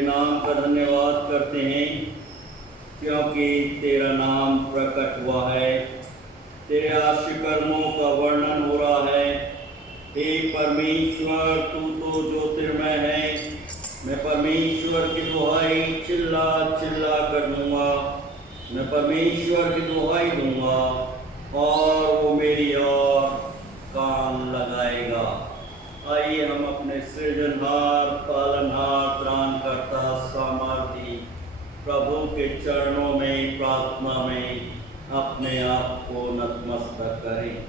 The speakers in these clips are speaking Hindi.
तेरे नाम का धन्यवाद करते हैं क्योंकि तेरा नाम प्रकट हुआ है, तेरे आश्चर्य कर्मों का वर्णन हो रहा है। हे परमेश्वर, तू तो ज्योतिर्मय है। मैं परमेश्वर की दुहाई चिल्ला चिल्ला कर दूंगा, मैं परमेश्वर की दुहाई दूंगा और वो मेरी ओर कान लगाएगा। आइए हम अपने सृजनहार, पालनहार, त्राणकर्ता, सामर्थी प्रभु के चरणों में प्रार्थना में अपने आप को नतमस्तक करें।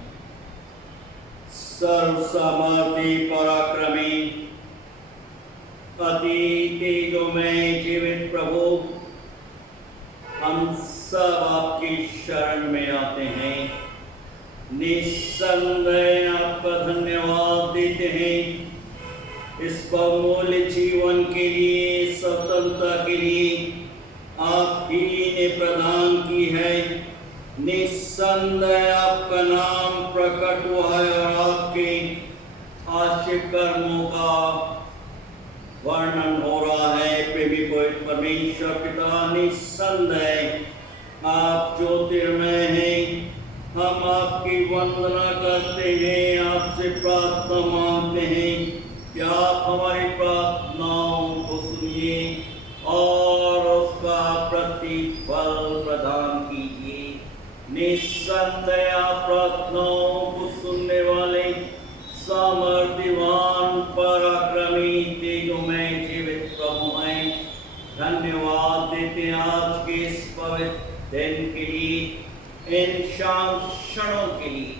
सर्व सामर्थी, पराक्रमी, अति तेजोमय जीवित प्रभु, हम सब आपकी शरण में आते हैं। निस्संदेह आपका धन्यवाद देते हैं इस बहुमूल्य जीवन के लिए, स्वतंत्रता के लिए आप ही ने प्रदान की है। निस्संदेह आपका नाम प्रकट हुआ है और आपके आश्चर्य कर्मों का वर्णन हो रहा है। प्रेमी पवित्र परमेश्वर पिता, निस्संदेह आप ज्योतिर्मय हैं। हम आपकी वंदना करते हैं, आपसे प्रार्थना मांगते हैं कि आप हमारी प्रार्थनाओं को सुनिए और उसका प्रतिफल प्रदान कीजिए। निस्संदेह आप प्रार्थनाओं को सुनने वाले सामर्थ्यवान, पराक्रमी, तेजोमय जीवित प्रभु हैं। धन्यवाद देते हैं आज के इस पवित्र दिन के लिए, इन शांत क्षणों के लिए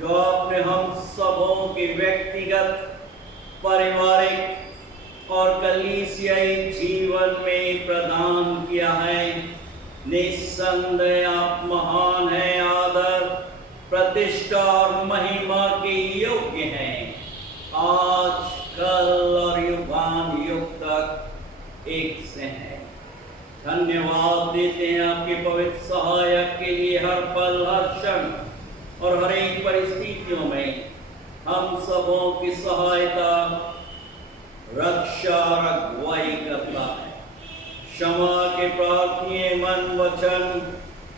जो आपने हम सबों के व्यक्तिगत, पारिवारिक और कलीसियाई जीवन में प्रदान किया है। निस्संदेह आप महान हैं, आदर, प्रतिष्ठा और महिमा के योग्य हैं। आज, कल और युगान युग तक एक से हैं। धन्यवाद देते हैं आपके पवित्र सहायक के लिए। हर पल, हर क्षण और हर एक परिस्थितियों में हम सबों की सहायता, रक्षा और अगुवाई करता है। क्षमा के प्रार्थी मन, वचन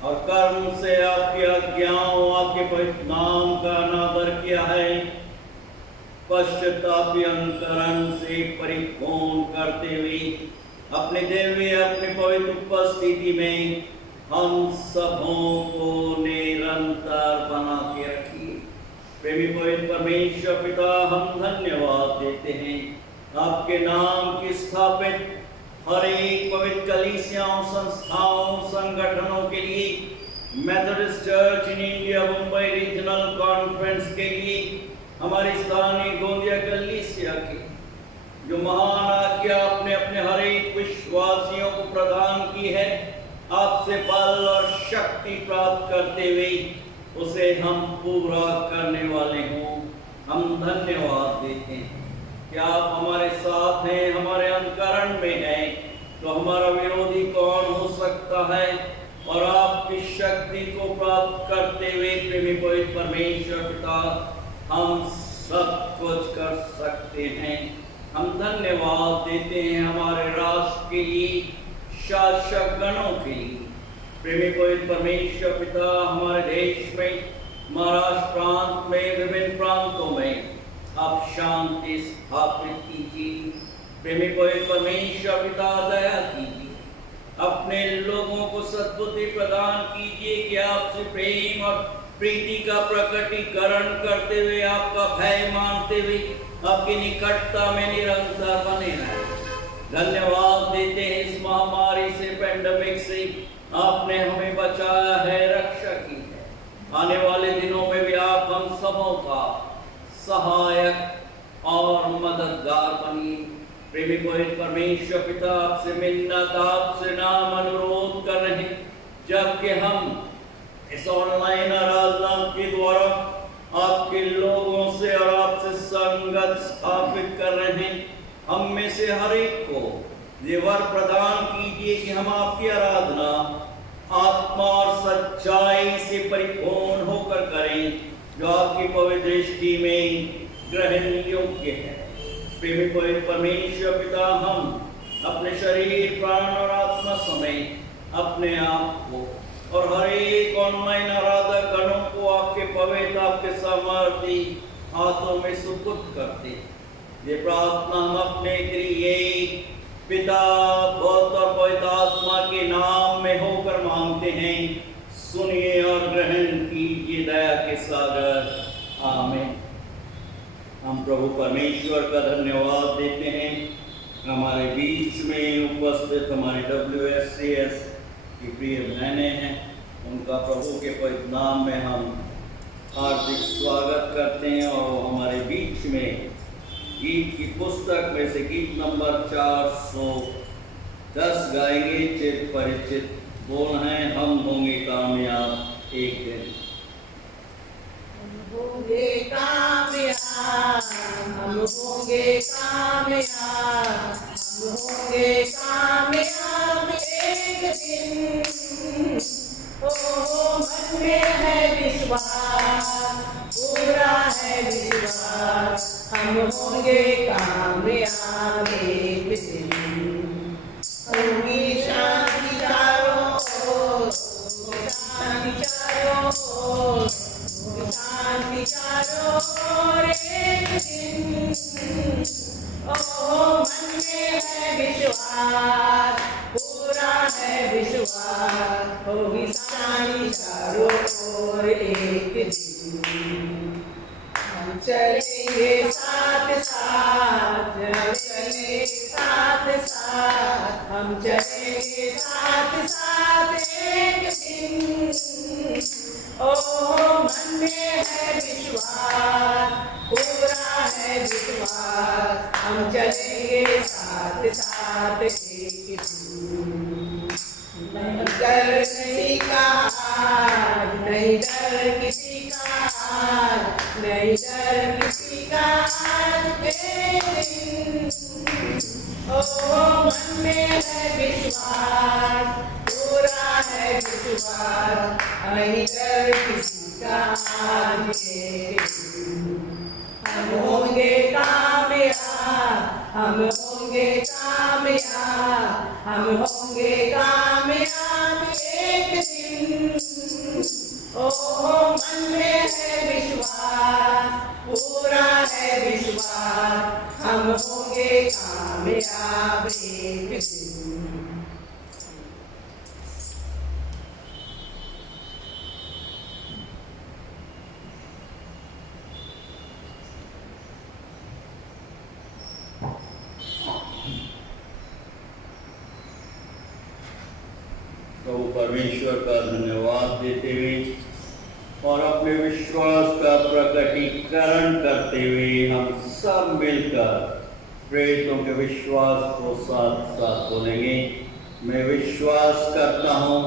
और कर्म से आपकी आज्ञाओं, आपके पवित्र नाम का अनादर किया है। पश्चातापी अंतरण से परिपूर्ण करते हुए अपने दिव्य, अपने पवित्र उपस्थिति में हम सबों को निरंतर बना के रखिए। प्रेमी पवित्र परमेश्वर पिता, हम धन्यवाद देते हैं आपके नाम की स्थापित हर एक पवित्र कलीसियाओं, संस्थाओं, संगठनों के लिए, Methodist church in India Mumbai regional conference के लिए, हमारी स्थानीय गोंदिया कलीसिया के जो महान आज्ञा आपने अपने हर एक विश्वासियों को प्रदान की है, आपसे बल और शक्ति प्राप्त करते हुए उसे हम पूरा करने वाले हों। हम धन्यवाद देते हैं कि आप हमारे साथ हैं, हमारे अनुकरण में हैं, तो हमारा विरोधी कौन हो सकता है। और आपकी शक्ति को प्राप्त करते हुए प्रेमी पवित्र परमेश्वर पिता, हम सब कुछ कर सकते हैं। हम धन्यवाद देते हैं हमारे राष्ट्र के लिए, शासक गणों के लिए। प्रेमी पवित्र परमेश्वर पिता, हमारे देश में, महाराष्ट्र प्रांत में, विभिन्न प्रांतों में आप शांति स्थापित कीजिए। प्रेमी पवित्र परमेश्वर पिता, दया कीजिए, अपने लोगों को सद्बुद्धि प्रदान कीजिए कि आपसे प्रेम और प्रीति का प्रकटीकरण करते हुए, आपका भय मानते हुए आपकी निकटता में निरंतर बने रहें। धन्यवाद देते हैं इस महामारी से, पेंडेमिक से आपने हमें बचाया है, रक्षा की है। आने वाले दिनों में भी आप हम सबों का सहायक और मददगार बनिए। प्रेमी पवित्र परमेश्वर पिता, आपसे मिन्नत, आपसे नाम अनुरोध कर रहे हैं, जबकि हम इस ऑनलाइन आराधना के द्वारा आपके लोगों से और आपसे संगत स्थापित कर रहे हैं, हम में से हर एक को ये वर प्रदान कीजिए कि हम आपकी आराधना आत्मा और सच्चाई से परिपूर्ण होकर करें, जो आपकी पवित्र दृष्टि में ग्रहण योग्य है। प्रेमी पवित्र परमेश्वर पिता, हम अपने समय अपने आप को और हर एक ऑनलाइन आराधक गणों को आपके पवित्र आपके सामर्थी हाथों में सुपुर्द करते। ये प्रार्थना हम अपने त्रिएक पिता पुत्र और पवित्र आत्मा के नाम में होकर मांगते हैं। सुनिए और ग्रहण कीजिए दया के सागर। आमीन। हम प्रभु परमेश्वर का धन्यवाद देते हैं। हमारे बीच में उपस्थित हमारे WSCS की प्रिय बहनें हैं, उनका प्रभु के पवित्र नाम में हम हार्दिक स्वागत करते हैं। और हमारे बीच में गीत की पुस्तक में से गीत नंबर 410 गाएंगे। चित परिचित बोल हैं, हम होंगे कामयाब एक दिन। हम होंगे कामयाब, हम होंगे कामयाब, हम होंगे कामयाब एक दिन। ओ मन में है विश्वास, पूरा है विश्वास, हम होंगे कामयाब एक दिन। होगी शांति चारों ओर, शांति चारों ओर, शांति चारों ओर एक दिन। ओ मन में है विश्वास, पूरा है विश्वास, होगी शांति चारों ओर एक दिन। हम चलेंगे साथ साथ, हम चलेंगे साथ साथ, हम चलेंगे साथ साथ एक दिन। ओ मन में है विश्वास, पूरा है विश्वास, हम चलेंगे साथ साथ एक दिन। नहीं डर किसी का आज, नहीं डर किसी का आज, नहीं डर किसी का आज के दिन। ओ मन में है विश्वास, पूरा है विश्वास, नहीं डर किसी का आज के दिन। हम होंगे कामयाब, हम होंगे कामयाब, हम होंगे कामयाब एक दिन। ओ मन में है विश्वास, पूरा है विश्वास, हम होंगे कामयाब एक दिन। प्रभु परमेश्वर का धन्यवाद देते हुए और अपने विश्वास का प्रकटीकरण करते हुए हम सब मिलकर प्रेरितों के विश्वास को साथ साथ बोलेंगे। मैं विश्वास करता हूँ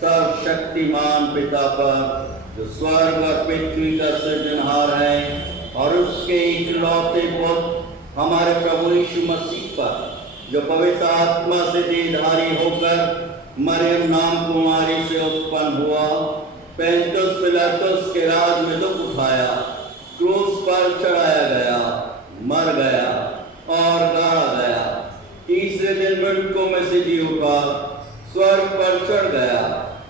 सर्वशक्तिमान पिता पर, जो स्वर्ग और पृथ्वी का सृजनहार है, और उसके इकलौते पुत्र हमारे प्रभु यीशु मसीह पर, जो पवित्र आत्मा से देहधारी होकर मरियम नाम कुमारी से उत्पन्न हुआ, पेंतुस पिलातुस के राज में दुख उठाया, क्रूस पर चढ़ाया गया, मर गया और गाड़ा गया, तीसरे दिन मृतकों में से जी उठा, स्वर्ग पर चढ़ गया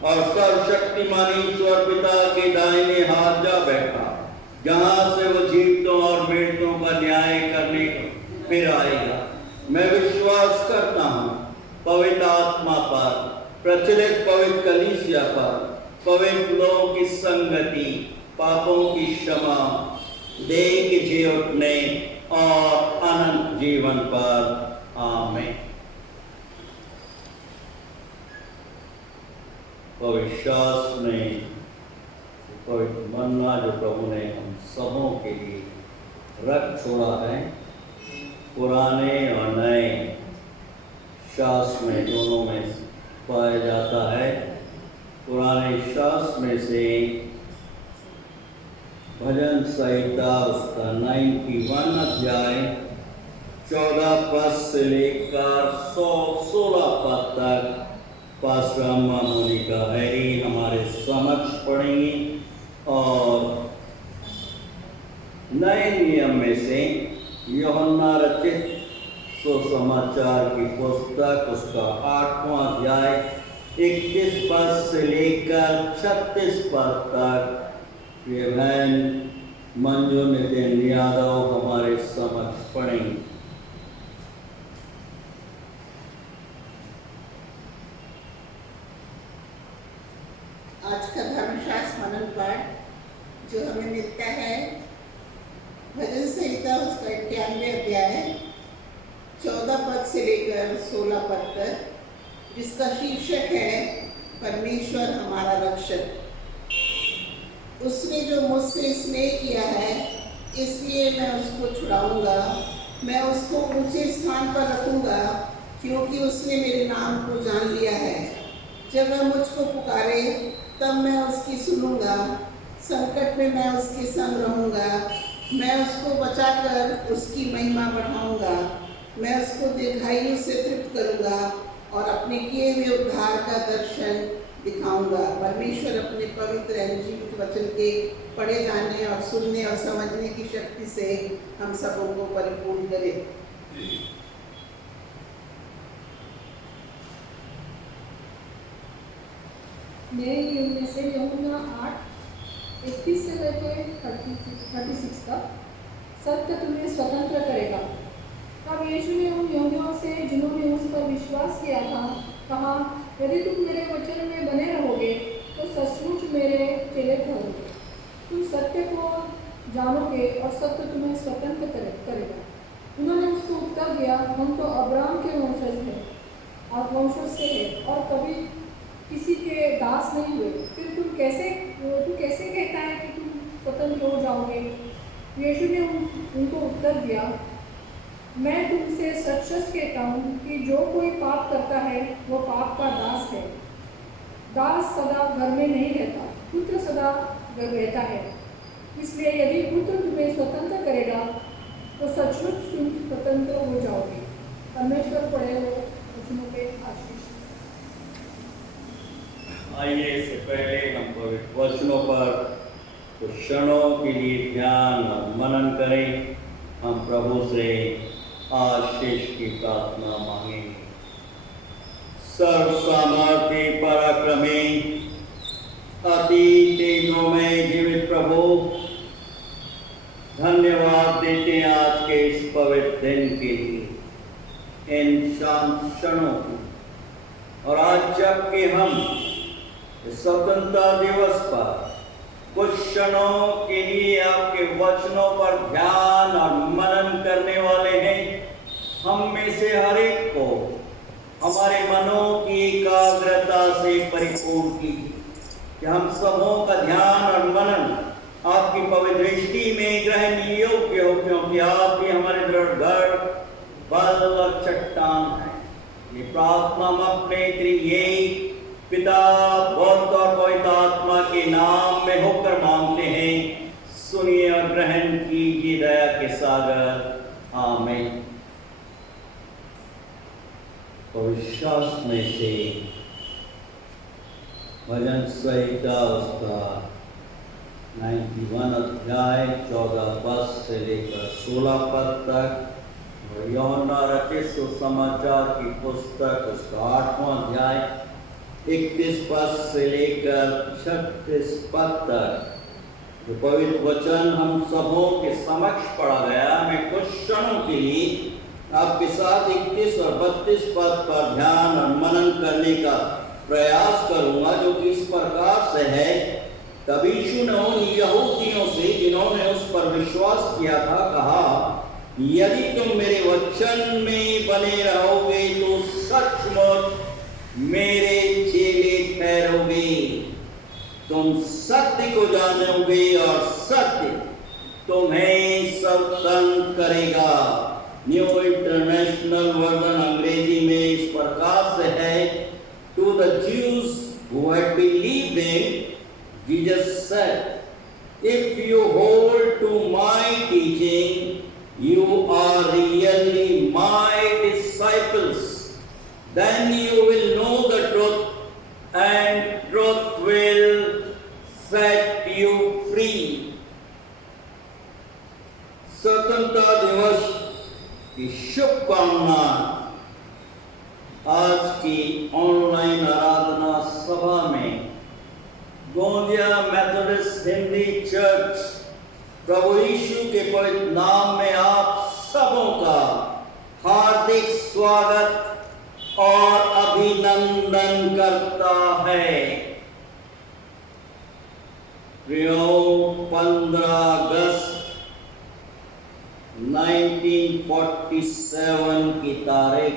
और सर्वशक्तिमान ईश्वर पिता के दाहिने हाथ जा बैठा, जहाँ से वो जीवितों और मृतों का न्याय करने फिर आएगा। मैं विश्वास करता हूँ पवित्र आत्मा पर, प्रचलित पवित्र कलीसिया पर, पवित्र लोगों की संगति, पापों की क्षमा, देह के जी उठने और अनंत जीवन पर। आमीन। पवित्र शास्त्र में पवित्र मन्ना जो प्रभु ने हम सबों के लिए रख छोड़ा है, पुराने और नए शास्त्र में दोनों में पाया जाता है। पुराने शास्त्र में से भजन संहिता उसका 91 अध्याय 14 पद से लेकर 16 पद तक पास्टर अम्मा मोनिका हैरी हमारे समक्ष पढ़ेंगी। और नए नियम में से यूहन्ना रचित सुसमाचार की पुस्तक उसका 8वां अध्याय 21 पद से लेकर 36 पद तक प्रिय बहन मंजू नितिन यादव हमारे समक्ष पढ़ेंगे। आज का धर्मशास्त्र मनन पाठ जो हमें मिलता है भजन संहिता उसका 91 अध्याय 14 पद से लेकर 16 पद तक, जिसका शीर्षक है परमेश्वर हमारा रक्षक। उसने जो मुझसे स्नेह किया है इसलिए मैं उसको छुड़ाऊंगा, मैं उसको ऊंचे स्थान पर रखूंगा, क्योंकि उसने मेरे नाम को जान लिया है। जब वह मुझको पुकारे तब मैं उसकी सुनूंगा, संकट में मैं उसके संग रहूंगा। मैं उसको बचाकर उसकी महिमा बढ़ाऊंगा, मैं उसको दीर्घायु से तृप्त करूंगा और अपने किए हुए उद्धार का दर्शन दिखाऊंगा। परमेश्वर अपने पवित्र जीवित वचन के पढ़े जाने और सुनने और समझने की शक्ति से हम सबों को परिपूर्ण करे। मेरे नियम में से यूहन्ना 8:31 से लेकर 36 तक, सत्य तुम्हें स्वतंत्र करेगा। तब यीशु ने उन यहूदियों से जिन्होंने उस पर विश्वास किया था कहा, यदि तुम मेरे वचन में बने रहोगे तो सचमुच मेरे चेले ठहरोगे। तुम सत्य को जानोगे और सत्य तुम्हें स्वतंत्र करेगा। उन्होंने उसको उत्तर दिया, हम तो अब्राहम के वंशज हैं और वंशज से हैं और कभी किसी के दास नहीं हुए। फिर तू कैसे कहता है कि तुम स्वतंत्र हो जाओगे? यीशु ने उनको उत्तर दिया, मैं तुमसे सच सच कहता हूँ कि जो कोई पाप करता है वो पाप का दास है। दास सदा घर में नहीं रहता, पुत्र सदा घर रहता है। इसलिए यदि पुत्र तुम्हें स्वतंत्र करेगा तो सचमुच तुम स्वतंत्र हो जाओगे। परमेश्वर पढ़े हुए वचनों के आशीष। आइए इससे पहले हम पवित्र वचनों पर कुछ क्षणों के लिए ध्यान और मनन करें। हम प्रभु से आशीष की प्रार्थना मांगेंगे। सर्व सामर्थ्य पराक्रमी अति तेजोमय जीवित प्रभु, धन्यवाद देते हैं आज के इस पवित्र दिन के लिए, इन शांत क्षणों की। और आज जबकि हम स्वतंत्रता दिवस पर कुछ क्षणों के लिए आपके वचनों पर ध्यान और मनन करने वाले हैं, हम में से हर एक को हमारे मनों की एकाग्रता से परिपूर्ण कीजिए कि हम सबों का ध्यान और मनन आपकी पवित्र दृष्टि में ग्रहण योग्य हो, क्योंकि आप ही हमारे दृढ़ गढ़, बल और चट्टान है। ये प्रार्थना हम अपने त्रिएक पिता, पुत्र और पवित्र आत्मा के नाम में होकर मांगते हैं। सुनिए और ग्रहण कीजिए दया के सागर। आमीन। पवित्र शास्त्र में से भजन संहिता उसका 91 अध्याय 14 पद से लेकर 16 पद तक, और यूहन्ना रचित सुसमाचार की पुस्तक उसका 8वां अध्याय 31 पद से लेकर 36 पद तक जो पवित्र वचन हम सबों के समक्ष पढ़ा गया। मैं कुछ क्षणों के लिए आपके साथ 31 और 32 पद पर ध्यान और मनन करने का प्रयास करूंगा, जो कि इस प्रकार से है। तब यीशु ने उन यहूदियों से जिन्होंने उस पर विश्वास किया था कहा, यदि तुम मेरे वचन में बने रहोगे तो सचमुच मेरे चेले ठहरोगे। तुम सत्य को जानोगे और सत्य तुम्हें स्वतंत्र करेगा। न्यू इंटरनेशनल वर्जन अंग्रेजी में इस प्रकार से है, to the Jews who had believed in, Jesus said, if you hold to my teaching you are really my disciples. Then you will know the truth and truth will set you free. स्वतंत्रता दिवस की शुभकामना आज की ऑनलाइन आराधना सभा में गोंदिया मेथोडिस्ट हिंदी चर्च प्रभु यीशु के पवित्र नाम में आप सबों का हार्दिक स्वागत और अभिनंदन करता है। प्रियो, 15 अगस्त 1947 की तारीख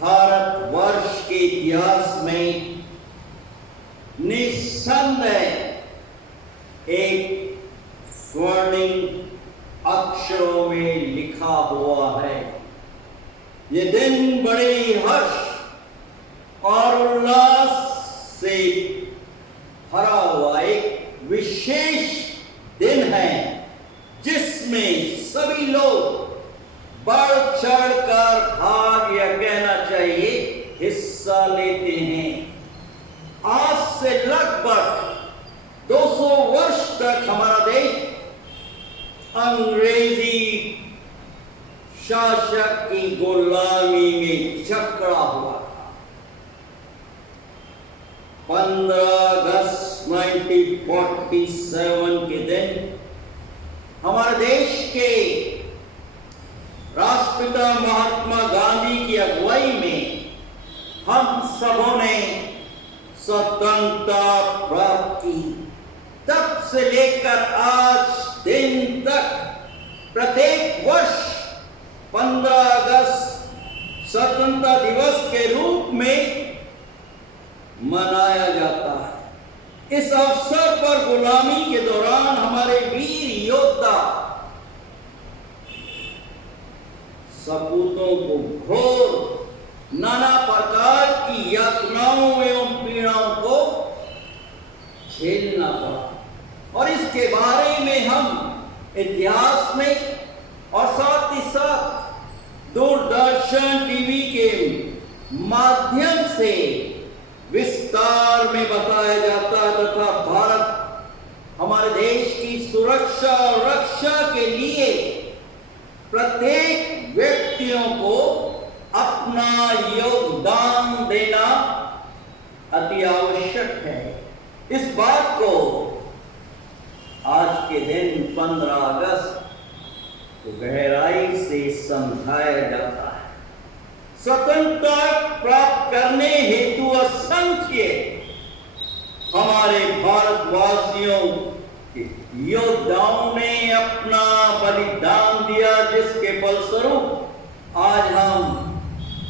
भारतवर्ष के इतिहास में निस्संदेह एक स्वर्णिम अक्षरों में लिखा हुआ है। ये दिन बड़े हर्ष और उल्लास से भरा हुआ एक विशेष दिन है, जिसमें सभी लोग बढ़ चढ़कर भाग या कहना चाहिए हिस्सा लेते हैं। आज से लगभग 200 वर्ष तक हमारा देश अंग्रेजी शासक की गुलामी में जकड़ा हुआ था। 15 अगस्त 1947 के दिन हमारे देश के राष्ट्रपिता महात्मा गांधी की अगुवाई में हम सबों ने स्वतंत्रता प्राप्त की। तब से लेकर आज दिन तक प्रत्येक वर्ष 15 अगस्त स्वतंत्रता दिवस के रूप में मनाया जाता है। इस अवसर पर गुलामी के दौरान हमारे वीर योद्धा सपूतों को घोर नाना प्रकार की यातनाओं एवं पीड़ाओं को झेलना पड़ा, और इसके बारे में हम इतिहास में और साथ ही साथ दूरदर्शन टीवी के माध्यम से विस्तार में बताया जाता है तथा भारत हमारे देश की सुरक्षा और रक्षा के लिए प्रत्येक व्यक्तियों को अपना योगदान देना अति आवश्यक है। इस बात को आज के दिन 15 अगस्त को गहराई से समझाया जाता है। स्वतंत्रता प्राप्त करने हेतु असंख्य हमारे भारतवासियों के योद्धाओं ने अपना बलिदान दिया, जिसके फलस्वरूप आज हम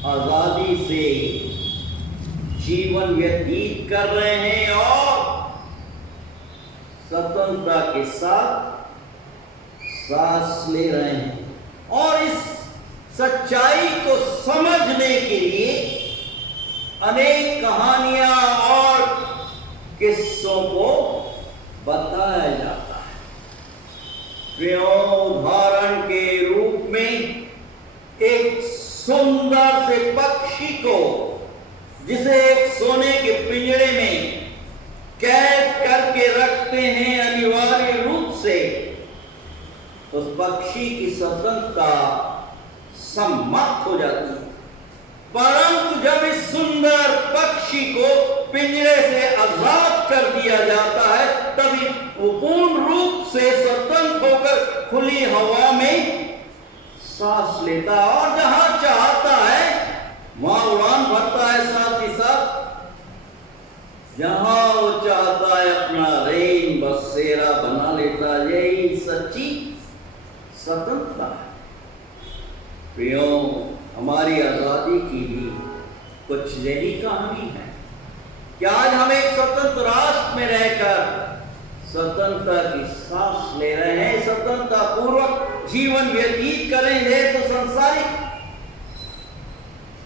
आजादी से जीवन व्यतीत कर रहे हैं और स्वतंत्रता के साथ सांस ले रहे हैं। और इस सच्चाई को समझने के लिए अनेक कहानियां और किस्सों को बताया जाता है। उदाहरण के रूप में एक सुंदर से पक्षी को, जिसे एक सोने के पिंजरे में कैद करके रखते हैं, अनिवार्य रूप से उस पक्षी की स्वतंत्रता समाप्त हो जाती है। परंतु जब इस सुंदर पक्षी को पिंजरे से आजाद कर दिया जाता है, तभी वो पूर्ण रूप से स्वतंत्र होकर खुली हवा में सांस लेता है और जहां चाहता है वहां उड़ान भरता है। साथ ही साथ जहां वो चाहता है अपना रेन बसेरा बना लेता है। यही सच्ची स्वतंत्रता है। प्रियो, हमारी आजादी की भी कुछ यही कहानी है कि आज हम एक स्वतंत्र राष्ट्र में रहकर स्वतंत्रता की सांस ले रहे हैं, स्वतंत्रता पूर्वक जीवन व्यतीत करेंगे तो संसारिक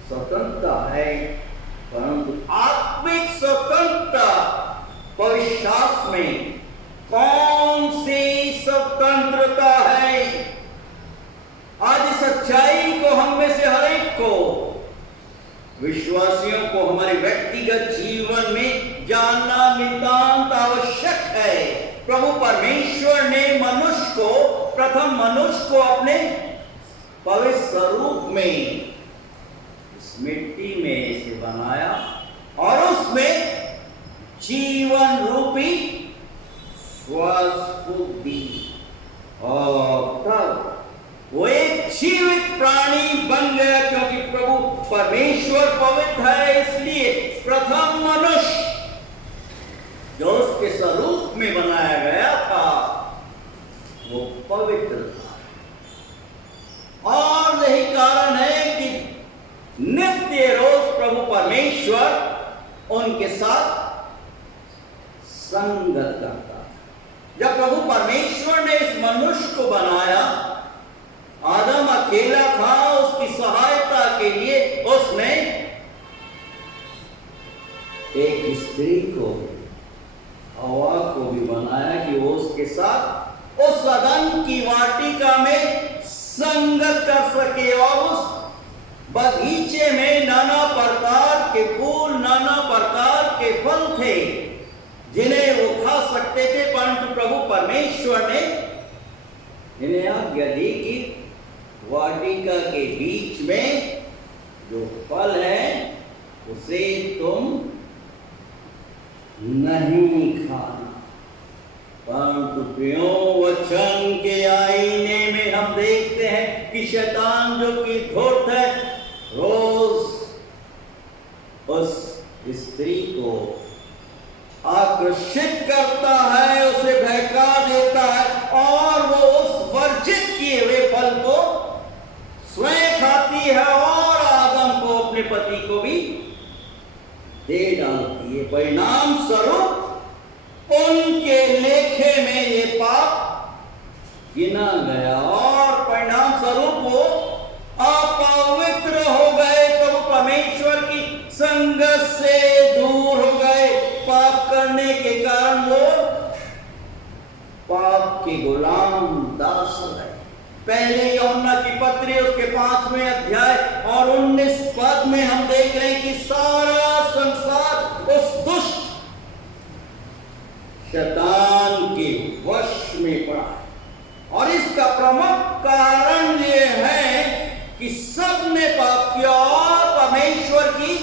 स्वतंत्रता है, परंतु आत्मिक स्वतंत्रता पवित्र शास्त्र में कौन सी स्वतंत्रता है? आज इस सच्चाई को हम में से हर एक को, विश्वासियों को हमारे व्यक्तिगत जीवन में जानना नितांत आवश्यक है। प्रभु परमेश्वर ने प्रथम मनुष्य को अपने पवित्र स्वरूप में मिट्टी में इसे बनाया और उसमें जीवन रूपी श्वास फूंक दी और तब वो एक जीवित प्राणी बन गया, क्योंकि प्रभु परमेश्वर पवित्र है, इसलिए प्रथम मनुष्य जो उसके स्वरूप में बनाया गया था वो पवित्र था। और यही कारण है कि नित्य रोज प्रभु परमेश्वर उनके साथ संगत करता। जब प्रभु परमेश्वर ने इस मनुष्य को बनाया, आदम अकेला था, उसकी सहायता के लिए उसने एक स्त्री को, हवा को भी बनाया कि वो उसके साथ उस अदन की वाटिका में संगत कर सके। और उस बगीचे में नाना प्रकार के फूल, नाना प्रकार के फल थे जिन्हें वो खा सकते थे, परंतु प्रभु परमेश्वर ने इन्हें आज्ञा दी कि वाटिका के बीच में जो फल है उसे तुम नहीं खाना। परंतु प्रियो वचन के आईने में हम देखते हैं कि शैतान जो कि धूर्त है, रोज उस स्त्री को आकर्षित करता है, उसे बहका देता है और वो उस वर्जित किए हुए फल को स्वयं खाती है और आदम को, अपने पति को भी दे डालती है। परिणाम स्वरूप उनके लेखे में ये पाप गिना गया और परिणाम स्वरूप वो अपवित्र हो गए, प्रभु परमेश्वर की संगत से दूर हो गए। पाप करने के कारण वो पाप के गुलाम दास हो गए। पहले यूहन्ना की पत्री उसके 5वें अध्याय और 19 पद में हम देख रहे हैं कि सारा संसार उस दुष्ट शैतान के वश में पड़ा है। और इसका प्रमुख कारण ये है कि सब ने पाप किया और परमेश्वर की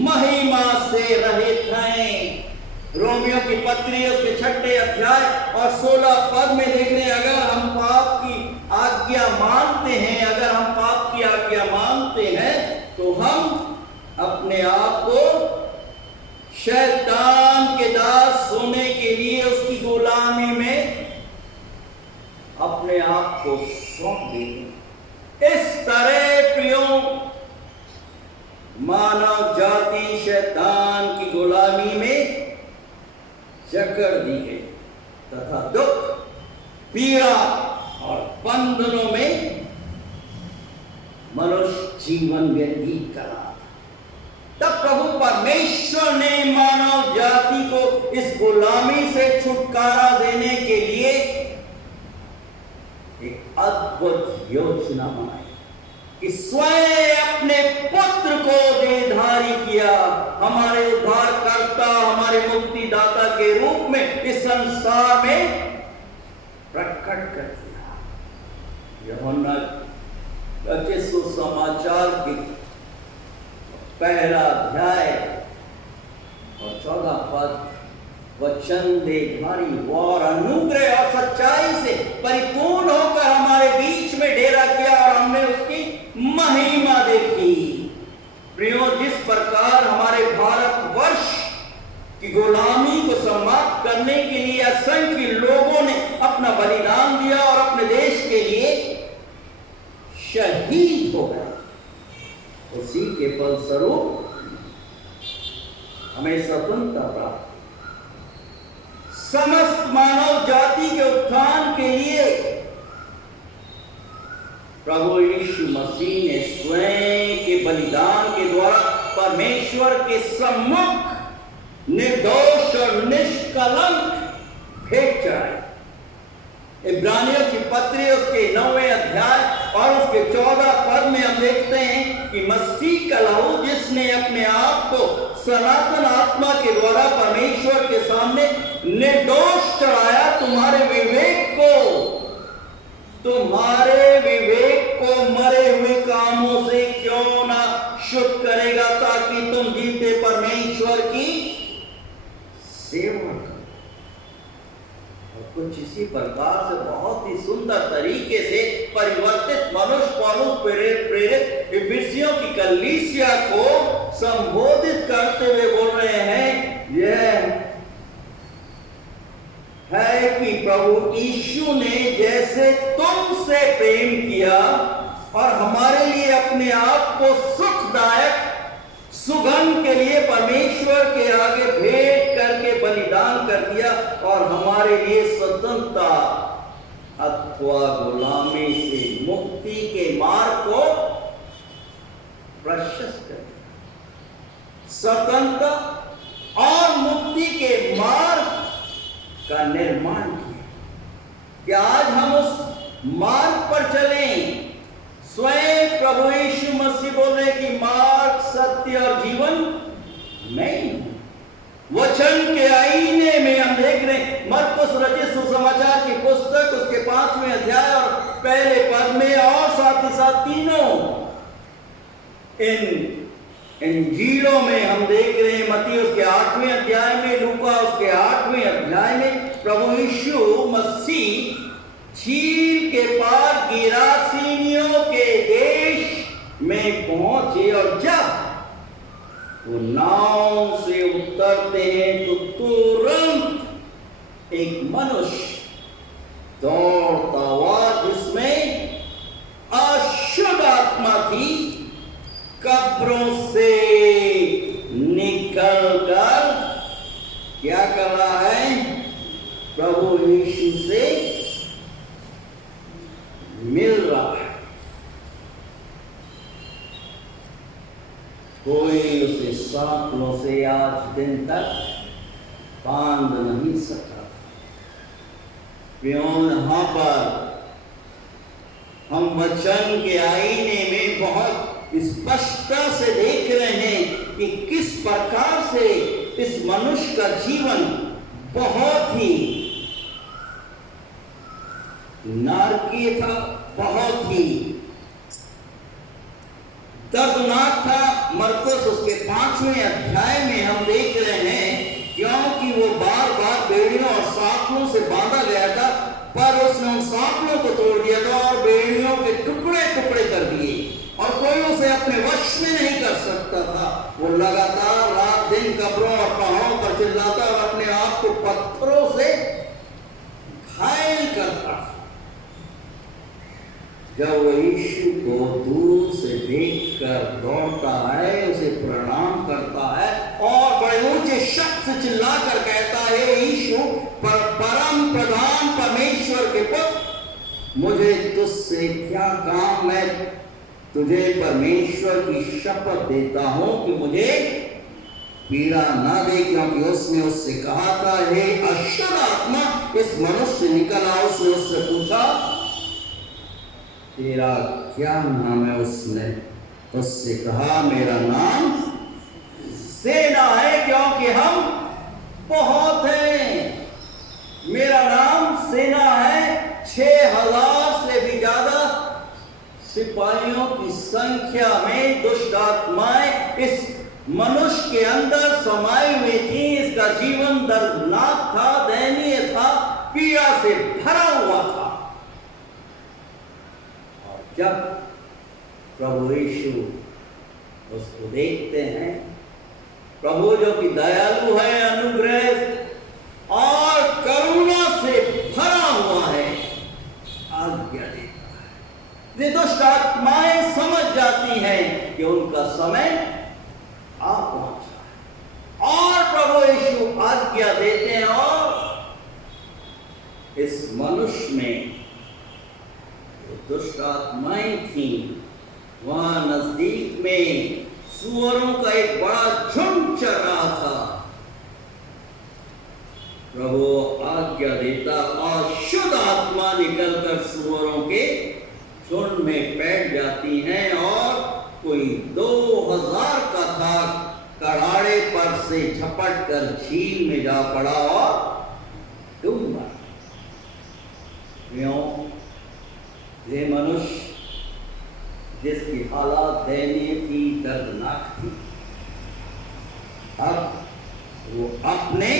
महिमा से रहित हैं। रोमियो की पत्री उसके 6 अध्याय और 16 पद में देख रहे हैं, अगर हम पाप की आज्ञा मानते हैं, अगर हम पाप की आज्ञा मानते हैं तो हम अपने आप को शैतान के दास होने के लिए उसकी गुलामी में अपने आप को सौंप देते। इस तरह प्रियो मानव जाति शैतान की गुलामी में जकड़ दी गई तथा दुख, पीड़ा और बंधनों में मनुष्य जीवन व्यतीत करा। तब प्रभु परमेश्वर ने मानव जाति को इस गुलामी से छुटकारा देने के लिए एक अद्भुत योजना बनाई कि स्वयं अपने पुत्र को देहधारी किया, हमारे उद्धारकर्ता, हमारे मुक्तिदाता के रूप में इस संसार में प्रकट कर दिया। यूहन्ना के सुसमाचार की 1 अध्याय और 14 पद, वचन देहधारी और अनुग्रह और सच्चाई से परिपूर्ण होकर हमारे बीच में डेरा किया और हमने उसकी महिमा देखी। प्रियो, जिस प्रकार हमारे भारतवर्ष की गुलामी को समाप्त करने के लिए असंख्य लोगों ने अपना बलिदान दिया और अपने देश के लिए शहीद हो गए, उसी के फलस्वरूप हमें स्वतंत्रता प्राप्त। समस्त मानव जाति के उत्थान के लिए प्रभु यीशु मसीह ने स्वयं के बलिदान के द्वारा परमेश्वर के सम्मुख निर्दोष और निष्कलंक भेंट चढ़ाई। इब्रानियों की पत्री उसके 9वें अध्याय और उसके 14 पद में हम देखते हैं कि मसीह का लहू, जिसने अपने आप को सनातन आत्मा के द्वारा परमेश्वर के सामने निर्दोष चढ़ाया, तुम्हारे विवेक को मरे हुए कामों से क्यों ना शुद्ध करेगा ताकि तुम जीते परमेश्वर की सेवा करो। और कुछ इसी प्रकार से बहुत ही सुंदर तरीके से परिवर्तित मनुष्य पौलुस प्रेरित इफिसियों की कलीसिया को संबोधित करते हुए बोल रहे हैं, यह है कि प्रभु यीशु ने जैसे तुमसे प्रेम किया और हमारे लिए अपने आप को सुखदायक सुगंध के लिए परमेश्वर के आगे भेंट करके बलिदान कर दिया और हमारे लिए स्वतंत्रता अथवा गुलामी से मुक्ति के मार्ग को प्रशस्त कर दिया। स्वतंत्रता और मुक्ति के मार्ग का निर्माण किया कि आज हम उस मार्ग पर चलें। स्वयं प्रभु यीशु मसीह बोल रहे कि मार्ग, सत्य और जीवन नहीं। वचन के आईने में हम देख रहे हैं मरकुस रचित सुसमाचार की पुस्तक उसके 5वें अध्याय और पहले पद में, और साथ ही साथ तीनों इंजीलों में हम देख रहे हैं, मत्ती उसके 8वें अध्याय में, लूका उसके 8वें अध्याय में, प्रभु यीशु मसीह झील के पार गिरासीनियों के देश में पहुंचे और जब वो नाव से उतरते हैं तो तुरंत एक मनुष्य दौड़ता हुआ जिसमें अशुद्ध आत्मा थी कब्रों से निकलकर क्या कर रहा है, प्रभु यीशु से मिल रहा है। कोई उसे सांपों से आज दिन तक बांध नहीं सका। यहाँ पर हम वचन के आईने में बहुत स्पष्टता से देख रहे हैं कि किस प्रकार से इस मनुष्य का जीवन बहुत ही नारकीय था, बहुत ही दर्दनाक था। मरकुस उसके 5वें अध्याय में हम देख रहे हैं क्योंकि वो बार बार बेड़ियों और सांपों से बांधा गया था, पर उसने उन सांपों को तोड़ दिया था और बेड़ियों के टुकड़े टुकड़े कर दिए और कोई उसे अपने वश में नहीं कर सकता था। वो लगातार रात दिन कब्रों और पहाड़ों पर चिल्लाता और अपने आप को पत्थरों से घायल करता। जब वो यीशु को दूर से देखकर दौड़ता है, उसे प्रणाम करता है और बड़े ऊंचे शब्द से चिल्लाकर कहता है, यीशु परम प्रधान परमेश्वर के पुत्र, मुझे तुझसे क्या काम, मैं तुझे परमेश्वर की शपथ देता हूं कि मुझे पीड़ा ना दे, क्योंकि उसने उससे कहा था, हे अशुद्ध आत्मा इस मनुष्य से निकल आ। उसने उससे पूछा, तेरा क्या नाम है? उसने उससे कहा, मेरा नाम सेना है, क्योंकि हम बहुत हैं। मेरा नाम सेना है। 6000 से भी ज्यादा सिपाहियों की संख्या में दुष्ट आत्माएं इस मनुष्य के अंदर समाई हुई थी। इसका जीवन दर्दनाक था, दयनीय था, पीड़ा से भरा हुआ था। और जब प्रभु यीशु उसको देखते हैं, प्रभु जो कि दयालु है, अनुग्रह और करुणा से भरा हुआ है, आज्ञा देता है। ये दुष्ट आत्माएं समझ जाती हैं कि उनका समय आ पहुंचा है और प्रभु यीशु आज्ञा देते हैं और इस मनुष्य में जो दुष्ट आत्माएं थी, वहां नजदीक में सूअरों का एक बड़ा झुंड चल रहा था। प्रभु आज्ञा देता और शुद्ध आत्मा निकलकर सूअरों के झुंड में बैठ जाती हैं और कोई 2000 का था, कड़ाड़े पर से झपट कर झील में जा पड़ा और डूब गया। क्यों? ये मनुष्य जिसकी हालत दयनीय थी, दर्दनाक थी। अब वो अपने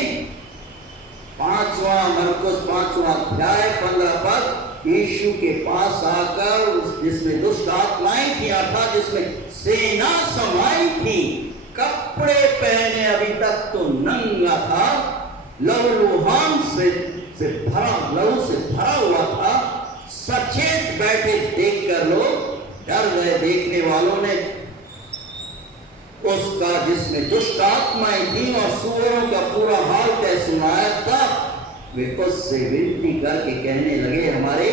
5वां अध्याय 15 पद यीशु के पास आकर जिसमें दुष्ट आत्माएं थी अर्थात जिसमें सेना समाई थी, कपड़े पहने अभी तक तो नंगा था, लहूलुहान से लहू से भरा हुआ था, सचेत बैठे देखकर लोग डर गए। देखने वालों ने उसका जिसमें दुष्ट आत्माएं थी और सूअरों का पूरा हाल क्या सुनाया था, वे उससे विनती करके कहने लगे हमारे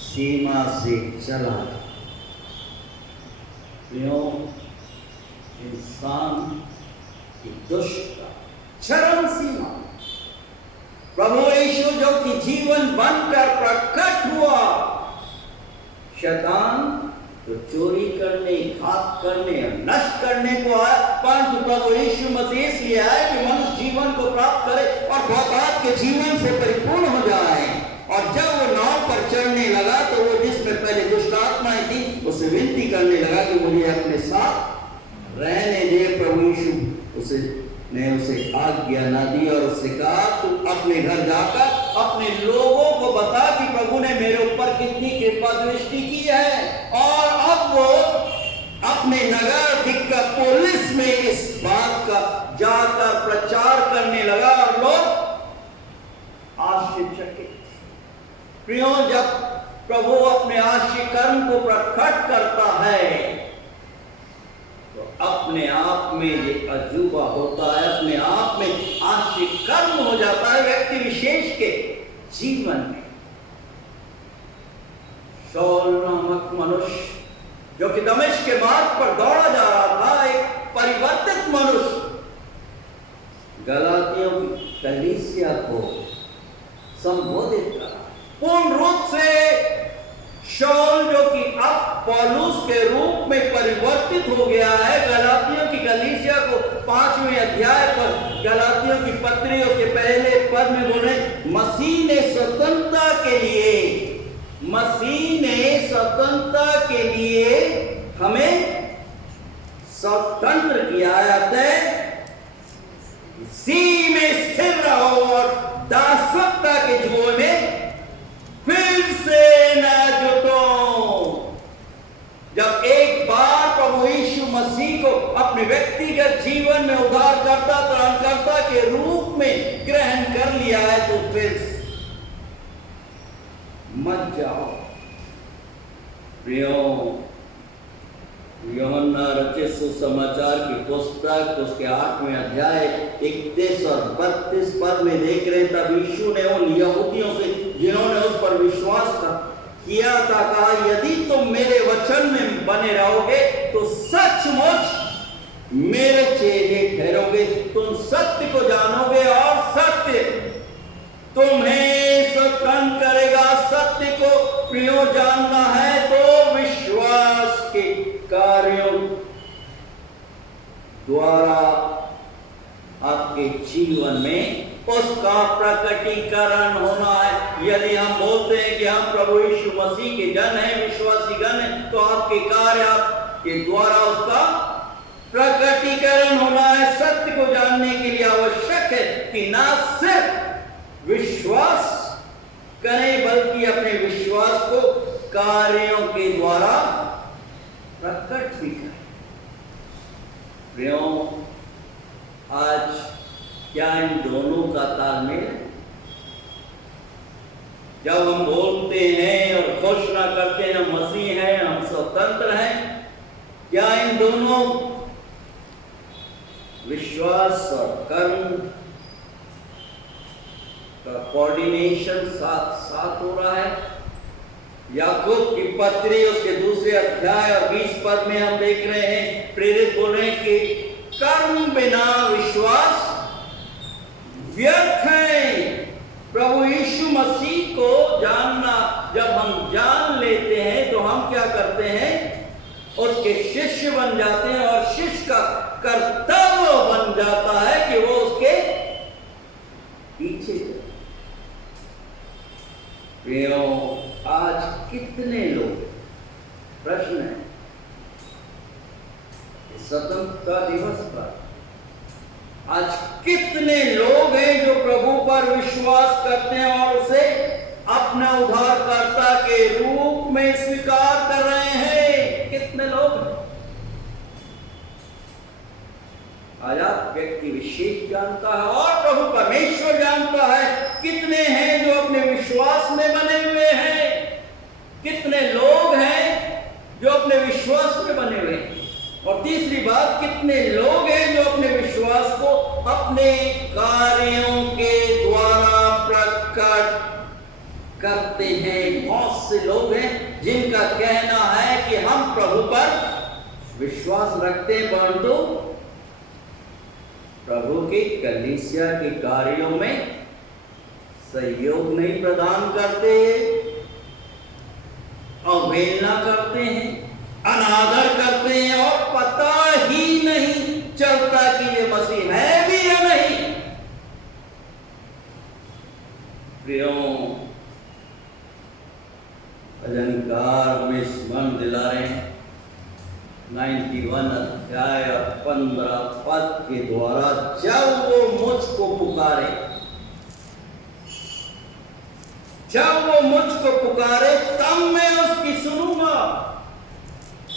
सीमा से चला। क्यों? इंसान की दुष्टता चरम सीमा। प्रभु यीशु जो कि जीवन बनकर प्रकट हुआ, शैतान तो चोरी करने, घात करने और नष्ट करने को आया, परंतु प्रभु यीशु मसीह इसलिए आए कि मनुष्य जीवन को प्राप्त करे और बहुतायत के जीवन से परिपूर्ण हो जाए। और जब वो नाव पर चढ़ने लगा तो वो जिसमें पहले दुष्ट आत्माएं थी उसे विनती करने लगा कि मुझे अपने साथ रहने दे। प्रभु यीशु ने उसे आज्ञा न दी और उससे कहा तू अपने घर जाकर अपने लोगों को बता कि प्रभु ने मेरे ऊपर कितनी कृपा दृष्टि की है। और अब वो अपने नगर दिक्कापोलिस में इस बात का जाकर प्रचार करने लगा और लोग आश्चर्यचकित। प्रियो, जब प्रभु अपने आश्चर्य कर्म को प्रकट करता है तो अपने आप में ये अजूबा होता है, अपने आप में आश्चर्य कर्म हो जाता है व्यक्ति विशेष के जीवन में। शौल नामक मनुष्य जो कि दमिश्क के मार्ग पर दौड़ा जा रहा था, एक परिवर्तित मनुष्य, गलातियों की कलीसिया को संबोधित करा। पूर्ण रूप से शौल जो कि अब पौलुस के रूप में परिवर्तित हो गया है। गलातियों की कलीसिया को 5वें अध्याय पर गलातियों की पत्री उसके पहले पद में बोले मसीह ने स्वतंत्रता के लिए हमें स्वतंत्र किया है। इसी में स्थिर रहो और दासत्वता के जुए में फिर से न जुटो। जब एक बार प्रभु यीशु मसीह को अपने व्यक्तिगत जीवन में उद्धारकर्ता, त्राणकर्ता के रूप में ग्रहण कर लिया है तो फिर मत जाओ। प्रियो, यूहन्ना रचित सुसमाचार की पुस्तक उसके 8वें अध्याय 31 और 32 पद में देख रहे, तब यीशु ने उन यहूदियों से जिन्होंने उस पर विश्वास किया था कहा, यदि तुम मेरे वचन में बने रहोगे तो सचमुच मेरे चेले ठहरोगे, तुम सत्य को जानोगे और सत्य तुम्हें स्वतंत्र करेगा। सत्य को प्रियो जानना है तो विश्वास के कार्यों द्वारा आपके जीवन में उसका प्रकटीकरण होना है। यदि हम बोलते हैं कि हम प्रभु यीशु मसीह के जन हैं, विश्वासी गण हैं, तो आपके कार्य आपके द्वारा उसका प्रकटीकरण होना है। सत्य को जानने के लिए आवश्यक है कि ना सिर्फ विश्वास करें बल्कि अपने विश्वास को कार्यों के द्वारा प्रकट भी करें। प्रियो, आज क्या इन दोनों का तालमेल है? जब हम बोलते हैं और घोषणा करते हैं हम मसीह हैं, हम स्वतंत्र हैं, क्या इन दोनों विश्वास और कर्म का कोऑर्डिनेशन साथ साथ हो रहा है? याकूब की पत्री उसके 2 अध्याय और 20 पद में हम देख रहे हैं, प्रेरित बोल रहे हैं कि कर्म बिना विश्वास व्यर्थ है। प्रभु यीशु मसीह को जानना जब हम जान लेते हैं तो हम क्या करते हैं? उसके शिष्य बन जाते हैं और शिष्य का कर्तव्य बन जाता है कि वो उसके पीछे। आज कितने लोग, प्रश्न है, स्वतंत्रता दिवस पर आज कितने लोग हैं जो प्रभु पर विश्वास करते हैं और उसे अपना उद्धारकर्ता के रूप में स्वीकार कर रहे हैं? कितने लोग हैं? आज आप व्यक्ति विशेष जानता है और प्रभु परमेश्वर जानता है कितने हैं जो अपने विश्वास में बने हुए हैं, कितने लोग हैं जो अपने विश्वास में बने हुए हैं। और तीसरी बात, कितने लोग हैं जो अपने विश्वास को अपने कार्यों के द्वारा प्रकट करते हैं। बहुत से लोग हैं जिनका कहना है कि हम प्रभु पर विश्वास रखते हैं, परंतु प्रभु की कलीसिया के कार्यों में सहयोग नहीं प्रदान करते, अवहेलना करते हैं, अनादर करते हैं और पता ही नहीं चलता कि ये मसीह है भी या नहीं। प्रियो, भजनकार हमें स्मरण दिला रहे हैं 91 अध्याय 15 पद के द्वारा, जब वो मुझको पुकारे, जब वो मुझको पुकारे तब मैं उसकी सुनूंगा।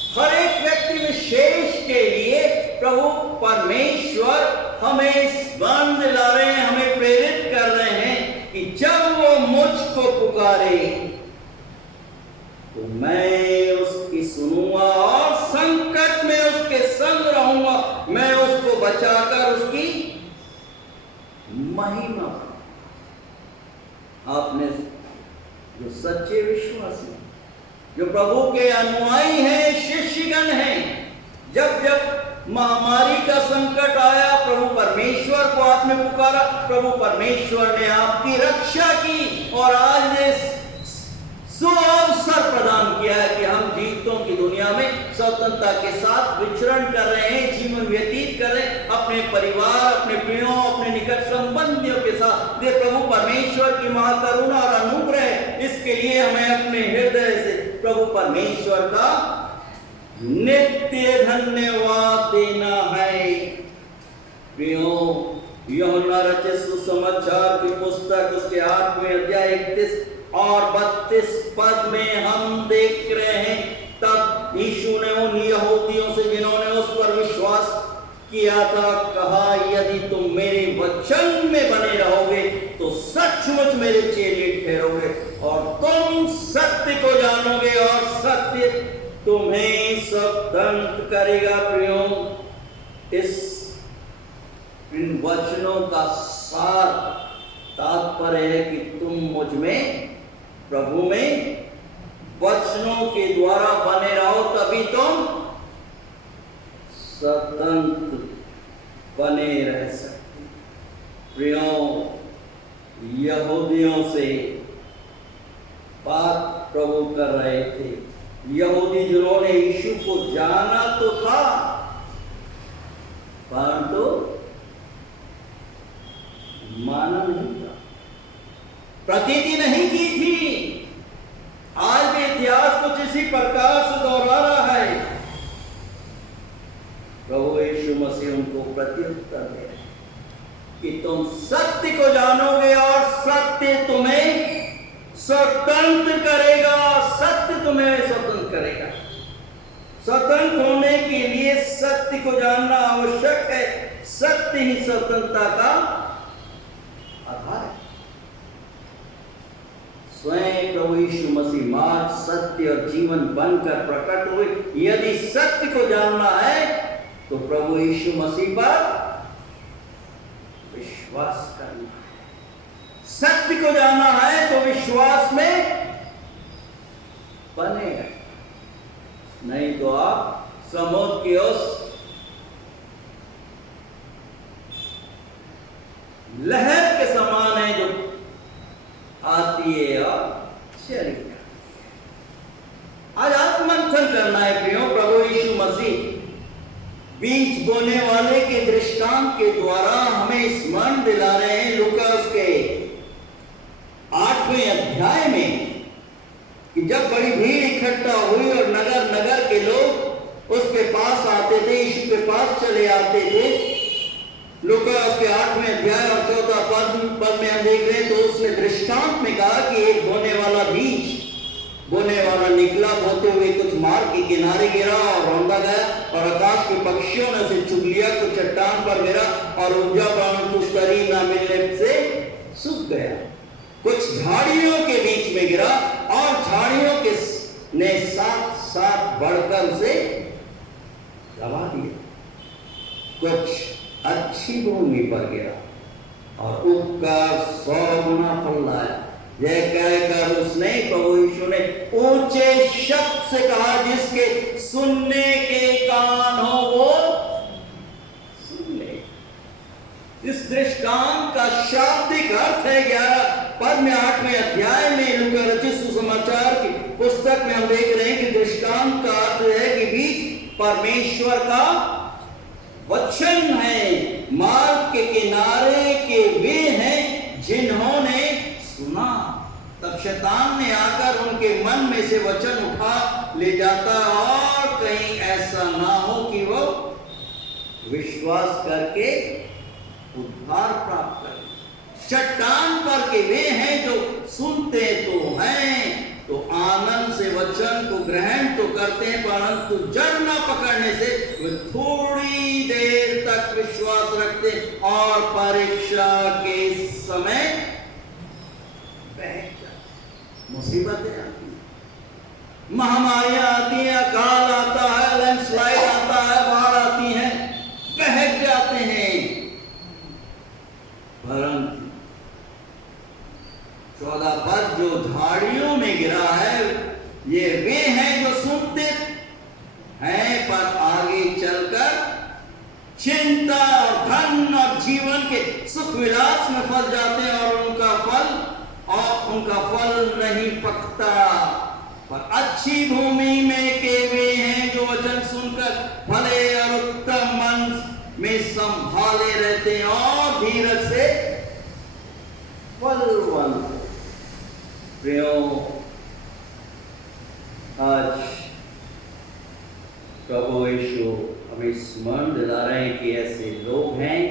हर एक व्यक्ति विशेष के लिए प्रभु परमेश्वर हमें स्मरण दिला रहे हैं, हमें प्रेरित कर रहे हैं कि जब वो मुझको पुकारे तो मैं उसकी सुनूंगा और संकट में उसके संग रहूंगा, मैं उसको बचाकर उसकी महिमा। आपने जो सच्चे विश्वासी, जो प्रभु के अनुयायी हैं, शिष्यगण हैं, जब जब महामारी का संकट आया, प्रभु परमेश्वर को आपने पुकारा, प्रभु परमेश्वर ने आपकी रक्षा की और आज ने सुअवसर प्रदान किया है कि हम जीवितों की दुनिया में स्वतंत्रता के साथ विचरण कर रहे हैं, जीवन व्यतीत कर रहे हैं, अपने परिवार, अपने प्रियों, अपने निकट संबंधियों के साथ। ये प्रभु परमेश्वर की महाकरुणा और अनुग्रह है। इसके लिए हमें अपने हृदय से प्रभु परमेश्वर का नित्य धन्यवाद देना है। प्रियो, यूहन्ना रचित सुसमाचार की पुस्तक उसके 8वें अध्याय 31 और 32 पद में हम देख रहे हैं, तब यीशु ने उन यहूदियों से जिन्होंने उस पर विश्वास किया था कहा, यदि तुम मेरे वचन में बने रहोगे तो सचमुच मेरे चेले ठहरोगे और तुम सत्य को जानोगे और सत्य तुम्हें स्वतंत्र करेगा। प्रियो, इन वचनों का सार तात्पर्य है कि तुम मुझ में, प्रभु में वचनों के द्वारा बने रहो, तभी तुम स्वतंत्र बने रह सकते। प्रियो, यहूदियों से बात प्रभु कर रहे थे, यहूदी जिन्होंने यीशु को जाना तो था परंतु माना नहीं था, प्रतीति नहीं की थी। आज भी इतिहास कुछ इसी प्रकार से दोहरा रहा है। प्रभु यीशु मसीह उनको प्रत्युत्तर दे रहे कि तुम सत्य को जानोगे और सत्य तुम्हें स्वतंत्र करेगा, सत्य तुम्हें स्वतंत्र करेगा। स्वतंत्र होने के लिए सत्य को जानना आवश्यक है। सत्य ही स्वतंत्रता का आधार है। स्वयं प्रभु यीशु मसीह मार्ग, सत्य और जीवन बनकर प्रकट हुए। यदि सत्य को जानना है तो प्रभु यीशु मसीह पर विश्वास करना है। सत्य को जानना है तो विश्वास में बने रहें, नहीं तो आप समुद्र की उस लहर के समान है जो आती है और चली जाती है। आज आत्ममंथन करना है प्रियो। प्रभु यीशु मसीह बीज बोने वाले के दृष्टांत के द्वारा हमें स्मरण दिला रहे हैं लूका के 8वें अध्याय में कि जब बड़ी भीड़ इकट्ठा हुई और नगर नगर के लोग उसके पास आते थे, यीशु के पास चले आते थे। लूका उसके 8वें अध्याय और 14 पद में हम देख रहे हैं, तो उसने दृष्टांत में कहा कि एक बोने वाला निकला, बोते हुए कुछ मार्ग के किनारे गिरा और रौंदा गया, और आकाश के पक्षियों ने उसे चुग लिया। कुछ चट्टान पर गिरा और उपजा, परंतु तरी न मिलने से सूख गया। कुछ झाड़ियों के बीच में गिरा और झाड़ियों के ने साथ साथ बढ़कर उसे दबा दिया। कुछ अच्छी भूमि पर गिरा और उगकर 100 गुना फल लाया। यह कहकर उसने, प्रभु यीशु ने ऊंचे शब्द से कहा, जिसके सुनने के कान हो वो सुन ले। इस दृष्टांत का शाब्दिक अर्थ है 11 पद में 8वें अध्याय में लूका रचित सुसमाचार की पुस्तक में हम देख रहे हैं कि दृष्टांत का अर्थ है कि बीज परमेश्वर का वचन है। मार्ग के किनारे के वे हैं जिन्होंने सुना, तब शैतान ने आकर उनके मन में से वचन उठा ले जाता, और कहीं ऐसा ना हो कि वो विश्वास करके उद्धार प्राप्त करें। चट्टान पर के वे हैं जो सुनते तो हैं, तो आनंद से वचन को ग्रहण तो करते हैं, परंतु जड़ न पकड़ने से वे थोड़ी देर तक विश्वास रखते और परीक्षा के समय मुसीबतें आती हैं, महामारियां आती हैं, अकाल आता है, लैंडस्लाइड आता है, बाढ़ आती है, बहक जाते हैं। परंतु 14 पद, जो झाड़ियों में गिरा है, ये वे हैं जो सुनते हैं पर आगे चलकर चिंता और धन और जीवन के सुख विलास में फंस जाते हैं, और उनका फल नहीं पकता। पर अच्छी भूमि में के वे हैं जो वचन सुनकर फले और उत्तम मन में संभाले रहते हैं और धीरज से फलवंत। प्रियो, आज प्रभु यीशु हमें स्मरण दिला रहे हैं कि ऐसे लोग हैं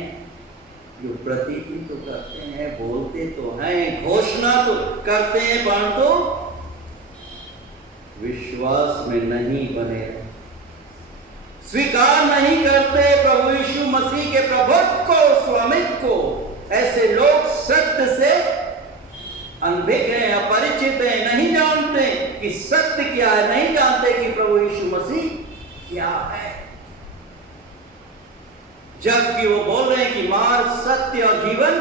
जो प्रतीति तो करते हैं, बोलते तो हैं, घोषणा तो करते हैं, परंतु विश्वास में नहीं बने, स्वीकार नहीं करते प्रभु यीशु मसीह के प्रभुत्व को, स्वामित्व को। ऐसे लोग सत्य से अनभिज्ञ हैं, अपरिचित हैं, नहीं जानते कि सत्य क्या है, नहीं जानते कि प्रभु यीशु मसीह क्या है। जबकि वो बोल रहे हैं कि मार्ग, सत्य और जीवन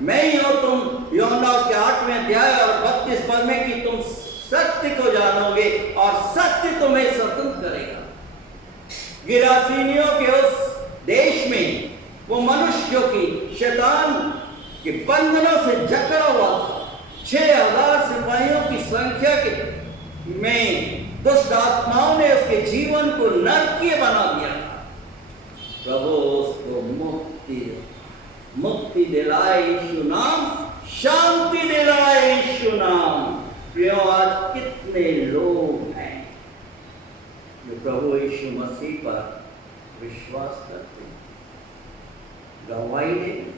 मैं ही हूं। तुम यूहन्ना उसके 8वें अध्याय और 32 पद में कि तुम सत्य को जानोगे और सत्य तुम्हें स्वतंत्र करेगा। गिरासीनियों के उस देश में वो मनुष्य जो कि शैतान के बंधनों से जकड़ा हुआ था, 6000 सिपाहियों की संख्या के में दुष्ट आत्माओं ने उसके जीवन को नरकीय बना दिया। प्रभु उसको मुक्ति दिलाए यीशु नाम, शांति दिलाए यीशु नाम। प्रियो, आज कितने लोग हैं जो प्रभु यीशु मसीह पर विश्वास करते हैं, गवाही देते।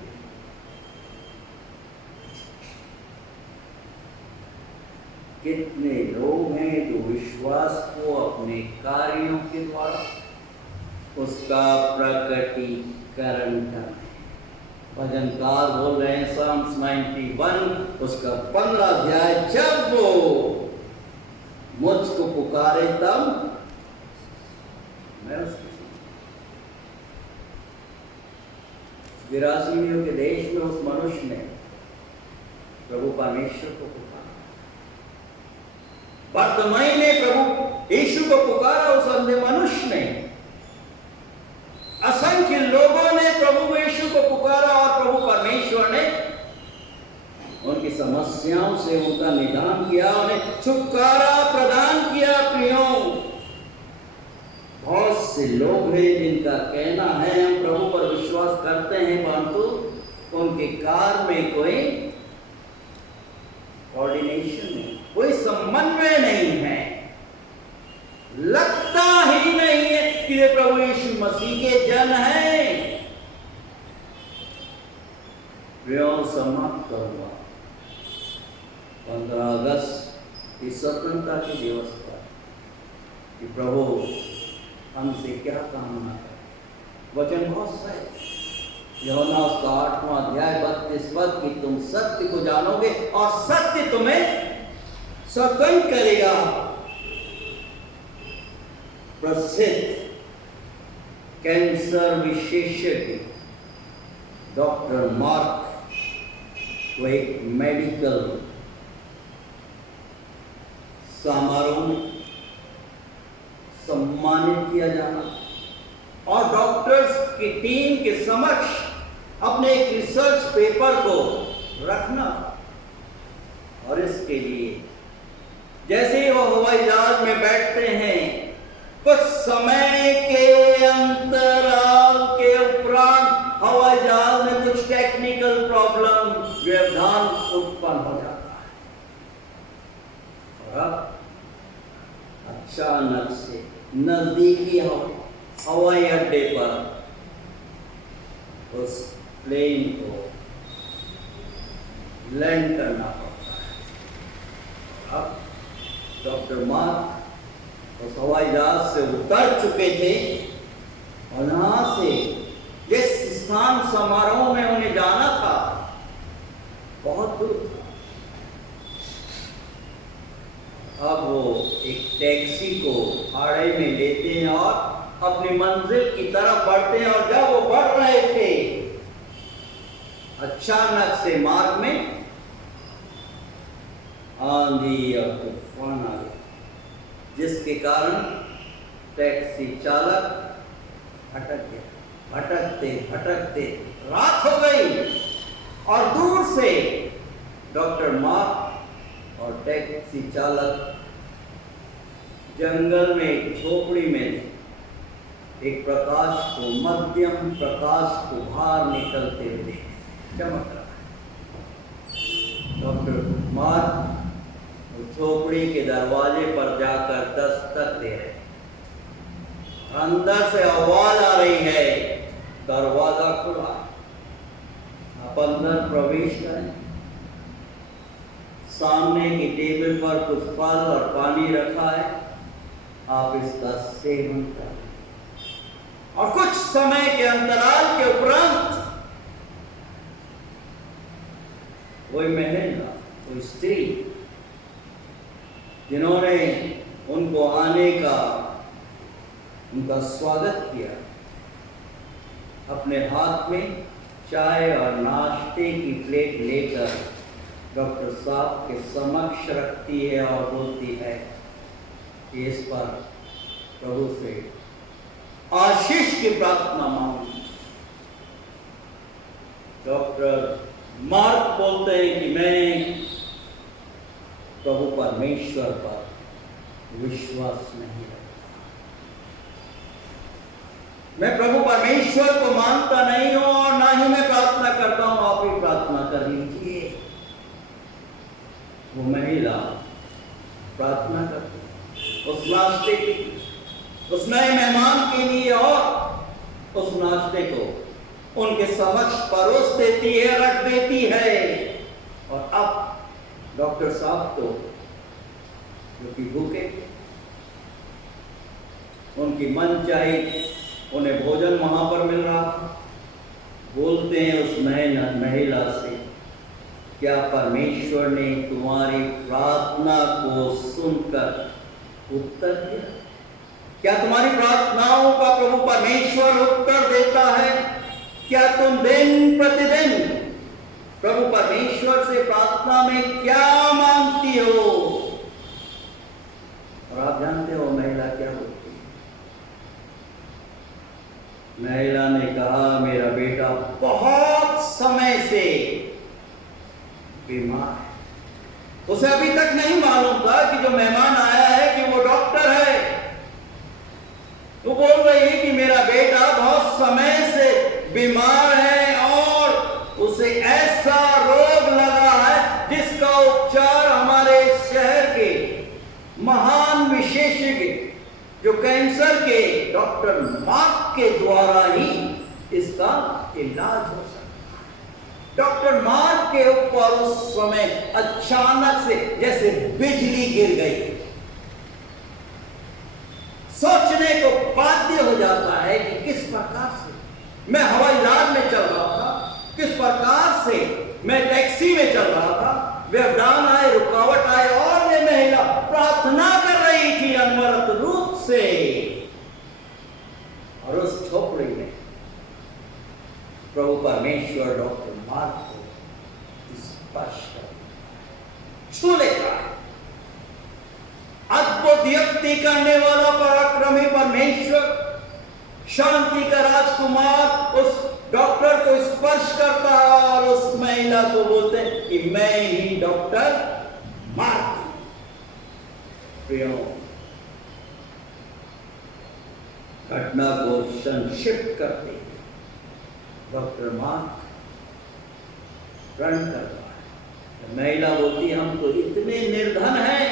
कितने लोग हैं जो विश्वास को अपने कार्यों के द्वारा उसका प्रकटीकरण करते हैं। भजनकार बोल रहे हैं Psalms 91 उसका 15 अध्याय, जब वो मुझको पुकारे तब मैं उसको गिरासीनियों के देश में उस मनुष्य ने प्रभु परमेश्वर को पुकारा। बर्तिमाई ने प्रभु यीशु को पुकारा, उस अंधे मनुष्य ने। असंख्य लोगों ने प्रभु यीशु को पुकारा और प्रभु परमेश्वर ने उनकी समस्याओं से उनका निदान किया, उन्हें छुटकारा प्रदान किया। प्रियो, बहुत से लोग हैं जिनका कहना है हम प्रभु पर विश्वास करते हैं, परंतु उनके कार्य में कोई कोऑर्डिनेशन नहीं, कोई समन्वय नहीं है। लगता ही नहीं है कि सीधे प्रभु यीशु मसीह के जन हैं। समाप्त करूंगा 15 अगस्त की स्वतंत्रता के दिवस पर कि प्रभु हमसे क्या कामना है। वचन बहुत सही, यूहन्ना उसका 8वां अध्याय 32 पद कि तुम सत्य को जानोगे और सत्य तुम्हें स्वतंत्र करेगा। प्रसिद्ध कैंसर विशेषज्ञ डॉक्टर मार्क को एक मेडिकल समारोह में सम्मानित किया जाना और डॉक्टर्स की टीम के समक्ष अपने एक रिसर्च पेपर को रखना। और इसके लिए जैसे ही वो हवाई जहाज में बैठते हैं, कुछ समय के अंतराल के उपरांत हवाई जहाज में कुछ टेक्निकल प्रॉब्लम, व्यवधान उत्पन्न हो जाता है और अब अचानक से नजदीकी हवाई अड्डे पर उस प्लेन को लैंड करना पड़ता है। अब डॉक्टर मार्क उस हवाई जहाज से उतर चुके थे और यहां से जिस स्थान समारोह में उन्हें जाना था बहुत दूर था। अब वो एक टैक्सी को भाड़े में लेते हैं और अपनी मंजिल की तरफ बढ़ते हैं और जब वो बढ़ रहे थे अचानक से मार्ग में आंधी और तूफान आ गया, जिसके कारण टैक्सी चालक भटक गया। भटकते भटकते रात हो गई और दूर से डॉक्टर मार्क और टैक्सी चालक जंगल में एक झोपड़ी में एक प्रकाश को, मध्यम प्रकाश को बाहर निकलते हुए चमक रहा है। डॉक्टर मार्क झोपड़ी के दरवाजे पर जाकर दस्तक दे रहे, अंदर से आवाज आ रही है, दरवाजा खुला, आप अंदर प्रवेश करें। सामने की टेबल पर कुछ फल और पानी रखा है, आप इसका सेवन करें। और कुछ समय के अंतराल के उपरांत कोई महिला, कोई स्त्री जिन्होंने उनको आने का, उनका स्वागत किया, अपने हाथ में चाय और नाश्ते की प्लेट लेकर डॉक्टर साहब के समक्ष रखती है और बोलती है कि इस पर प्रभु से आशीष की प्रार्थना मांगी। डॉक्टर मार्क बोलते हैं कि मैं प्रभु परमेश्वर पर विश्वास नहीं रखता, मैं प्रभु परमेश्वर को मानता नहीं हूं और ना ही मैं प्रार्थना करता हूं, आप ही प्रार्थना कर लीजिए। वो महिला प्रार्थना करती उस नाश्ते की, उस नए मेहमान के लिए और उस नाश्ते को उनके समक्ष परोस देती है, रख देती है। और अब डॉक्टर साहब तो जो कि भूखे, उनकी मन चाही उन्हें भोजन वहां पर मिल रहा था, बोलते हैं उस महिला से, क्या परमेश्वर ने तुम्हारी प्रार्थना को सुनकर उत्तर दिया? क्या तुम्हारी प्रार्थनाओं का प्रभु परमेश्वर उत्तर देता है? क्या तुम दिन प्रतिदिन प्रभु परमेश्वर से प्रार्थना में क्या मांगती हो? और आप जानते हो महिला क्या बोलती है? महिला ने कहा, मेरा बेटा बहुत समय से बीमार है। उसे अभी तक नहीं मालूम था कि जो मेहमान आया है कि वो डॉक्टर है। वो बोल रही है कि मेरा बेटा बहुत समय से बीमार है और उसे ऐसा रोग लगा है जिसका उपचार हमारे शहर के महान विशेषज्ञ जो कैंसर के डॉक्टर डॉक्टर मार्क के द्वारा ही इसका इलाज हो सकता है। डॉक्टर मार्क के ऊपर उस समय अचानक से जैसे बिजली गिर गई। सोचने को बाध्य हो जाता है कि किस प्रकार से मैं हवाई जहाज में चल रहा था, किस प्रकार से मैं टैक्सी में चल रहा था, व्यवधान आए, रुकावट आए और ये महिला प्रार्थना कर रही थी अनवरत रूप से, और उस झोपड़ी में प्रभु परमेश्वर डॉक्टर मार्क को स्पर्श कर छू लेता है। अद्भुत युक्ति करने वाला पराक्रमी परमेश्वर, शांति का राजकुमार उस डॉक्टर को स्पर्श करता है और उस महिला को बोलते हैं कि मैं ही डॉक्टर मार्क। प्रियो, घटना को संक्षिप्त करते डॉक्टर मार्क प्रण करता है। महिला बोलती हम तो इतने निर्धन हैं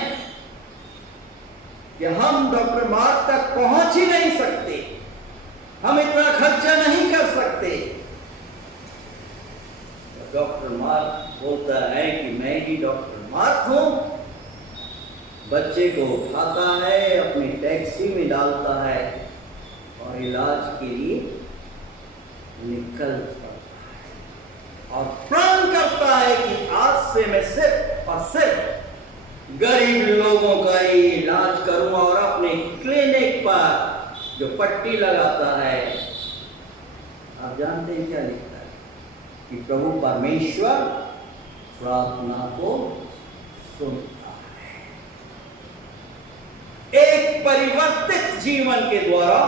कि हम डॉक्टर मार्क तक पहुंच ही नहीं सकते, हम इतना खर्चा नहीं कर सकते। डॉक्टर मार्क बोलता है कि मैं ही डॉक्टर मार्क हूं। बच्चे को उठाता है, अपनी टैक्सी में डालता है और इलाज के लिए निकल पड़ता है और प्रण करता है कि आज से मैं सिर्फ और सिर्फ गरीब लोगों का ही इलाज करूंगा। और अपने क्लिनिक पर जो पट्टी लगाता है, आप जानते हैं क्या लिखता है कि प्रभु परमेश्वर प्रार्थना को सुनता है। एक परिवर्तित जीवन के द्वारा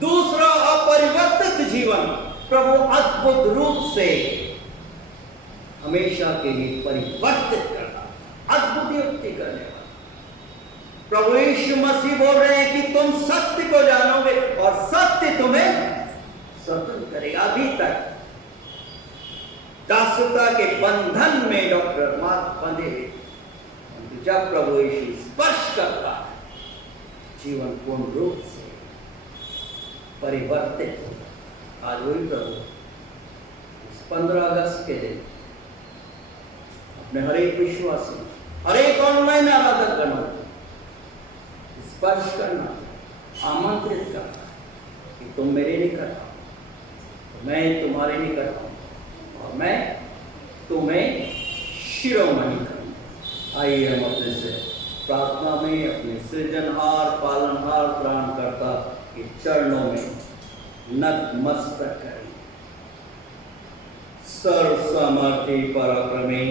दूसरा अपरिवर्तित जीवन प्रभु अद्भुत रूप से हमेशा के लिए परिवर्तित करना, अद्भुत युक्ति करने वाला। प्रभु यीशु मसीह बोल रहे हैं कि तुम सत्य को जानोगे और सत्य तुम्हें स्वतंत्र करेगा। अभी तक दासता के बंधन में डॉक्टर मार्क बंधे हुए, जब प्रभु यीशु स्पर्श करता है, जीवन पूर्ण रूप से परिवर्तित होता। आज वही प्रभु 15 अगस्त के दिन अपने हर एक विश्वासी, हर एक ऑनलाइन आराधक गणों स्पर्श करना, आमंत्रित करना कि तुम मेरे निकट आओ, मैं तुम्हारे निकट आऊं और मैं तुम्हें शिरोमणि करूंगा। आइए हम अपने से प्रार्थना में अपने सृजनहार, पालनहार, प्राणकर्ता के चरणों में नतमस्तक करें। सर्वसमर्थी पराक्रमी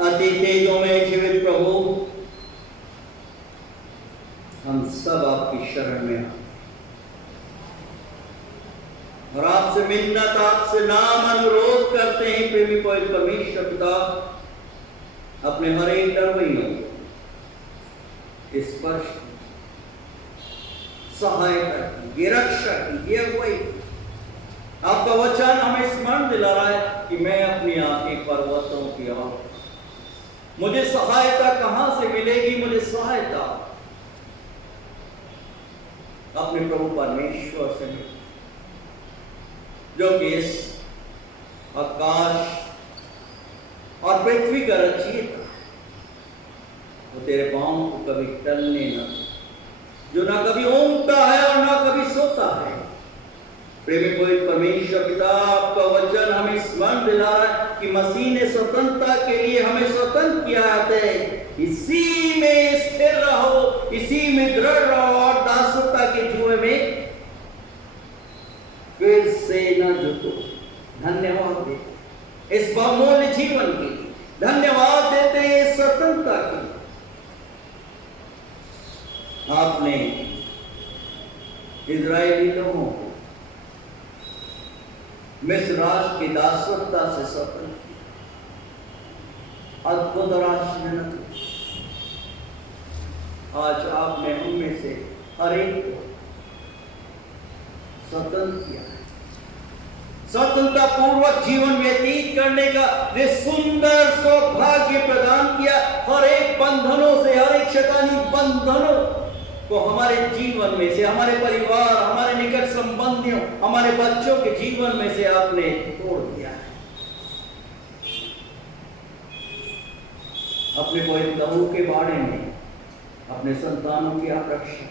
अति तेजों में जीवित प्रभु, हम सब आपकी शरण में आए और आपसे मिन्नत, आपसे नाम अनुरोध करते हैं। प्रेमी पवित्र परमेश्वर पिता, अपने हर एक डरवैयों स्पर्श, सहायता कीजिए, रक्षा कीजिए, अगुवाई। आपका वचन हमें स्मरण दिला रहा है कि मैं अपनी आंखें पर्वतों की ओर, मुझे सहायता कहां से मिलेगी? मुझे सहायता अपने प्रभु परमेश्वर से मिले, जो कि इस आकाश और पृथ्वी का रचयिता, वो तेरे पांव को कभी टलने न, जो ना कभी ऊँघता है और ना कभी सोता है। प्रेमी पवित्र परमेश्वर पिता, आपका वचन हमें स्मरण दिला रहा है कि मसीह ने स्वतंत्रता के लिए हमें स्वतंत्र किया है। इसी में स्थिर रहो, इसी में दृढ़ रहो और दासता के जुए में फिर से न झुको। धन्यवाद देते इस बहुमूल्य जीवन के लिए, धन्यवाद देते हैं स्वतंत्रता के लिए। आपने इजरायली लोगों को मिस्र राष्ट्र की दासता से स्वतंत्र किया, अद्भुत और आश्चर्यजनक। आज आपने उनमें से हर एक को स्वतंत्र किया है, स्वतंत्रता पूर्वक जीवन व्यतीत करने का वे सुंदर सौभाग्य प्रदान किया। हर एक बंधनों से, हर एक शैतानी बंधनों को हमारे जीवन में से, हमारे परिवार, हमारे निकट संबंधियों, हमारे बच्चों के जीवन में से आपने तोड़ दिया है। अपने पवित्र लहू के बारे में अपने संतानों की आप रक्षा।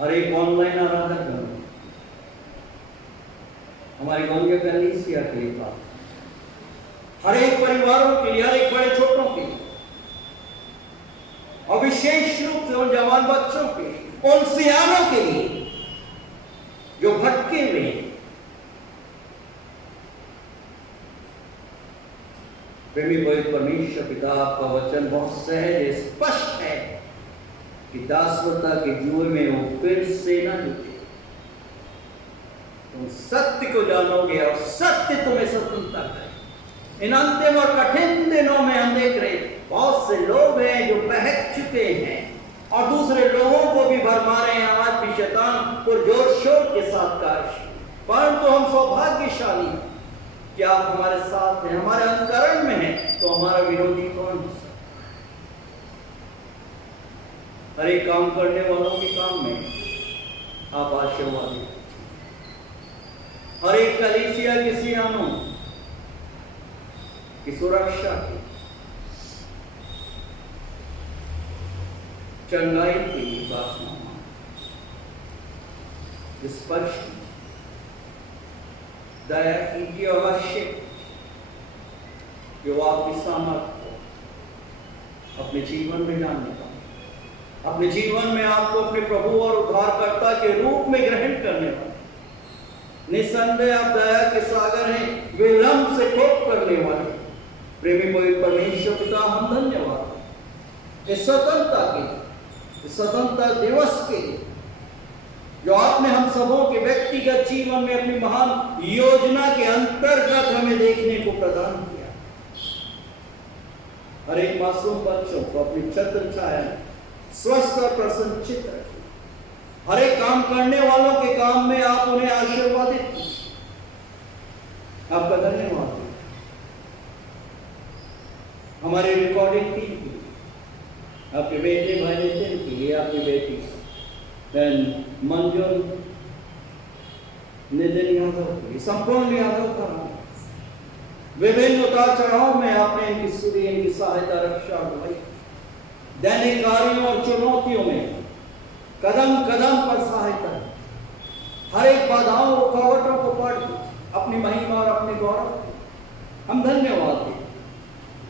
हर एक ऑनलाइन आराधना हमारी गंगे कलीसिया के लिए, हर एक परिवारों के लिए, हर एक बड़े छोटों के लिए, और विशेष रूप से उन जवान बच्चों के लिए, उन सियानों के लिए जो भटके हुए हैं। प्रेमी पवित्र परमेश्वर पिता, आपका वचन बहुत सहज स्पष्ट है कि दासवता के जुए में वो फिर से न जुटे। तुम सत्य को जानोगे और सत्य तुम्हें स्वतंत्रता करे। इन अंतिम और कठिन दिनों में हम देख रहे हैं बहुत से लोग हैं जो बहक चुके हैं और दूसरे लोगों को भी भरमा रहे हैं। आज भी शैतान को जोर शोर के साथ कार्य, परंतु हम सौभाग्यशाली हैं कि आप हमारे साथ हैं, हमारे अनुकरण में हैं, तो हमारा विरोधी कौन हो सकता? हर एक काम करने वालों के काम में आप आशीर्वाद दें। हर एक कलीसिया के सियानों की सुरक्षा की, चंगाई के लिए प्रार्थना स्पर्श दया कीजिए और अवश्य जो आपकी सामर्थ्य को अपने जीवन में जानने का, अपने जीवन में आपको अपने प्रभु और उद्धारकर्ता के रूप में ग्रहण करने वाले, निसंदेह आप दया के सागर हैं, विलंब से कोप करने वाले प्रेमी पवित्र परमेश्वर पिता, हम धन्यवाद इस स्वतंत्रता के, इस स्वतंत्रता दिवस के जो आपने हम सबों के व्यक्तिगत जीवन में अपनी महान योजना के अंतर्गत हमें देखने को प्रदान किया। हर एक मासूम बच्चों को अपनी छत्र छाया स्वस्थ और प्रसन्नचित रखिए। हर एक काम करने वालों के काम में आप उन्हें आशीर्वादित कीजिए। आपका धन्यवाद हमारे रिकॉर्डिंग टीम के लिए, आपके बेटे भाई नितिन के लिए, आपकी बेटी बहन मंजुल नितिन यादव के लिए, संपूर्ण यादव का विभिन्न उतार चढ़ाव में आपने इनकी सुधी, इनकी सहायता, रक्षा और दैनिक कार्यों और चुनौतियों में कदम कदम पर सहायता, हर एक बाधाओं रुकावटों को पार अपनी महिमा और अपने गौरव हम धन्यवाद दें।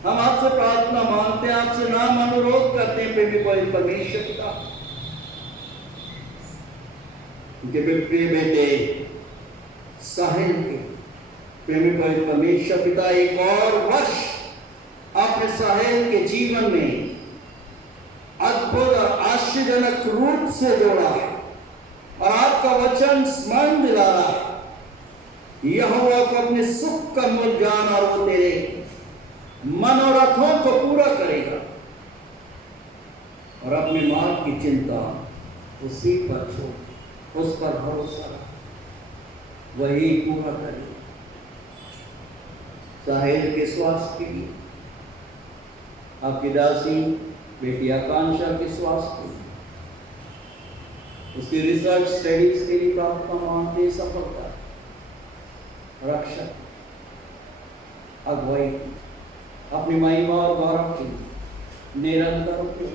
हम आपसे प्रार्थना मांगते हैं, आपसे नाम अनुरोध करते हैं प्रेमी पवित्र परमेश्वर पिता, उनके प्रिय बेटे साहिल के प्रेमी पवित्र परमेश्वर पिता, एक और वर्ष आपने साहिल के जीवन में अद्भुत और आश्चर्यजनक रूप से जोड़ा है और आपका वचन स्मरण दिला रहा है। यहोवा को अपने सुख का मूल जान और वो तेरे मनोरथों को पूरा करेगा और अपने मार्ग की चिंता उसी पर छोड़, उस पर भरोसा वही पूरा करेगा। साहिल के स्वास्थ्य के लिए, आपकी दासी बेटी आकांक्षा के स्वास्थ्य, उसकी रिसर्च स्टडीज के लिए प्रार्थना मांगते, सफलता, रक्षा, अगुवाई, अपनी महिमा और गौरव के लिए निरंतर उपयोग,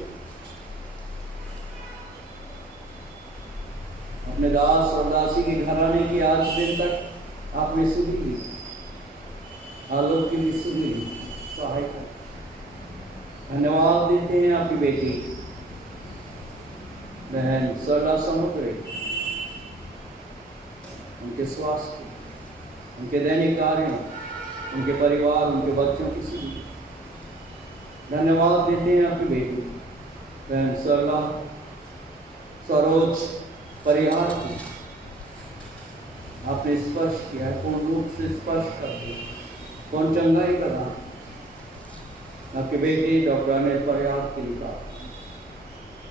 अपने दास और दासी के घराने की आज दिन तक आपने सुनी ली, आलोक की भी सुनी ली, सहायता। धन्यवाद देते हैं आपकी बेटी बहन सरला समुद्री, उनके स्वास्थ्य, उनके दैनिक कार्यों, उनके परिवार, उनके बच्चों की सुनी। धन्यवाद देते हैं आपकी बेटी बहन सरला सरोज परिहार की, आपने स्पर्श किया, पूर्ण रूप से स्पर्श कर दिया, कौन चंगाई का दान आपके बेटे डॉक्टर अनिल परिहार के लिए,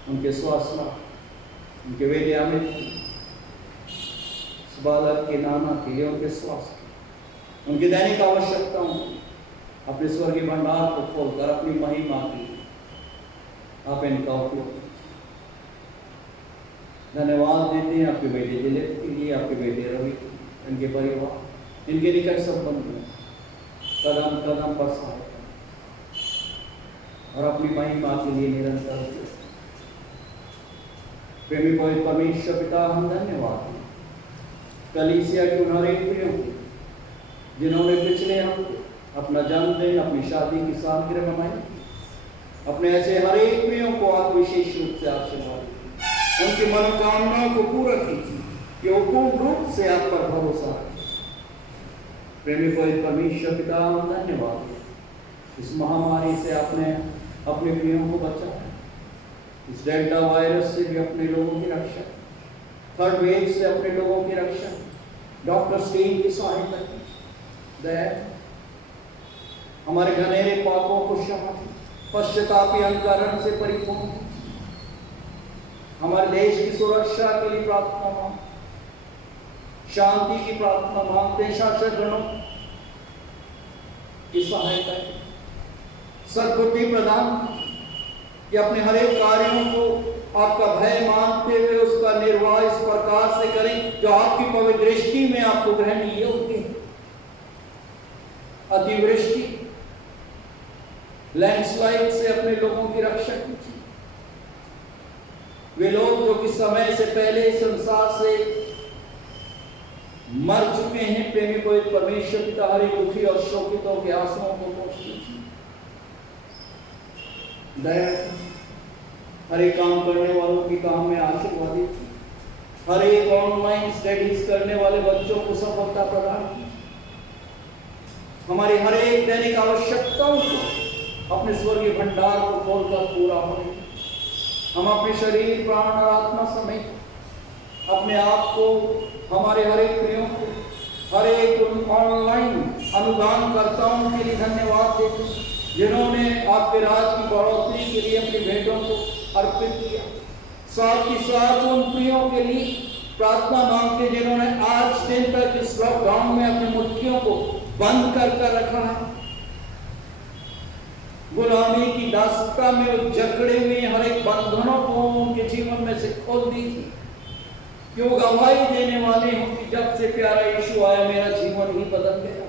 उनके स्वास्थ्य, उनके बेटे अमित, बालक के नाना के लिए उनके स्वास्थ्य, उनकी दैनिक आवश्यकताओं, अपने स्वर्गीय भंडार को खोलकर अपनी महिमा की आप इनका उपयोग कीजिए। धन्यवाद देते हैं आपके बेटे दिलीप के लिए, आपके बेटे रवि के लिए, इनके परिवार, इनके निकट संबंध में कदम कदम पर सहायता और अपनी महिमा के लिए निरंतर उपयोग। प्रेमी पवित्र परमेश्वर पिता, हम धन्यवाद दें कलीसिया के उन हर एक प्रियों को जिन्होंने पिछले हफ्ते अपना जन्मदिन, अपनी शादी की सालगिरह मनाई। अपने ऐसे हर एक प्रियों को आप विशेष रूप से आशीर्वाद दीजिए, उनकी मनोकामनाओं को पूरा कीजिए कि वो पूर्ण रूप से आप पर भरोसा रखें। प्रेमी पवित्र परमेश्वर पिता, हम धन्यवाद दें इस महामारी से आपने अपने प्रियों को बचाया, इस डेल्टा वायरस से भी अपने लोगों की रक्षा, थर्ड वेव से अपने लोगों की रक्षा, डॉक्टर स्टीव की सहायता की, दया हमारे घनेरे पापों को क्षमा की, पश्चातापी अंतकरण से परिपूर्ण, हमारे देश की सुरक्षा के लिए प्रार्थना मांग, शांति की प्रार्थना मांगते हैं, शासक गणों की सहायता की, सद्बुद्धि प्रदान कि अपने हर एक कार्यों को आपका भय मानते हुए उसका निर्वाह इस प्रकार से करें जो आपकी पवित्र दृष्टि में आपको ग्रहणीय योग्य है। अतिवृष्टि, लैंडस्लाइड से अपने लोगों की रक्षा कीजिए। वे लोग जो कि समय से पहले संसार से मर चुके हैं, प्रेमी पवित्र परमेश्वर पिता, हर एक दुखी और शोकितों के आंसुओं को पोंछ लीजिए। दया हर एक काम करने वालों की काम में आशीर्वादित, हर एक ऑनलाइन स्टडीज करने वाले बच्चों को सफलता प्रदान कीजिए। हमारी हर एक दैनिक आवश्यकताओं को अपने स्वर्गीय भंडार को खोलकर पूरा होने, हम अपने शरीर, प्राण और आत्मा समेत अपने आप को, हमारे हर एक प्रियों को, हर एक ऑनलाइन अनुदानकर्ताओं के लिए धन्यवाद देते हैं जिन्होंने आपके राज की बढ़ोतरी के लिए अपनी भेंटों को अर्पित किया। साथ ही साथ उन प्रियों के लिए प्रार्थना मांगते जिन्होंने आज दिन तक इस लॉकडाउन में अपनी मुट्ठियों को बंद कर रखा है, गुलामी की दास्ता में वो जकड़े हुए हर एक बंधनों को उनके जीवन में से खोल दीजिए कि वो गवाही देने वाले हों कि जब से प्यारा यीशु आया मेरा जीवन ही बदल गया।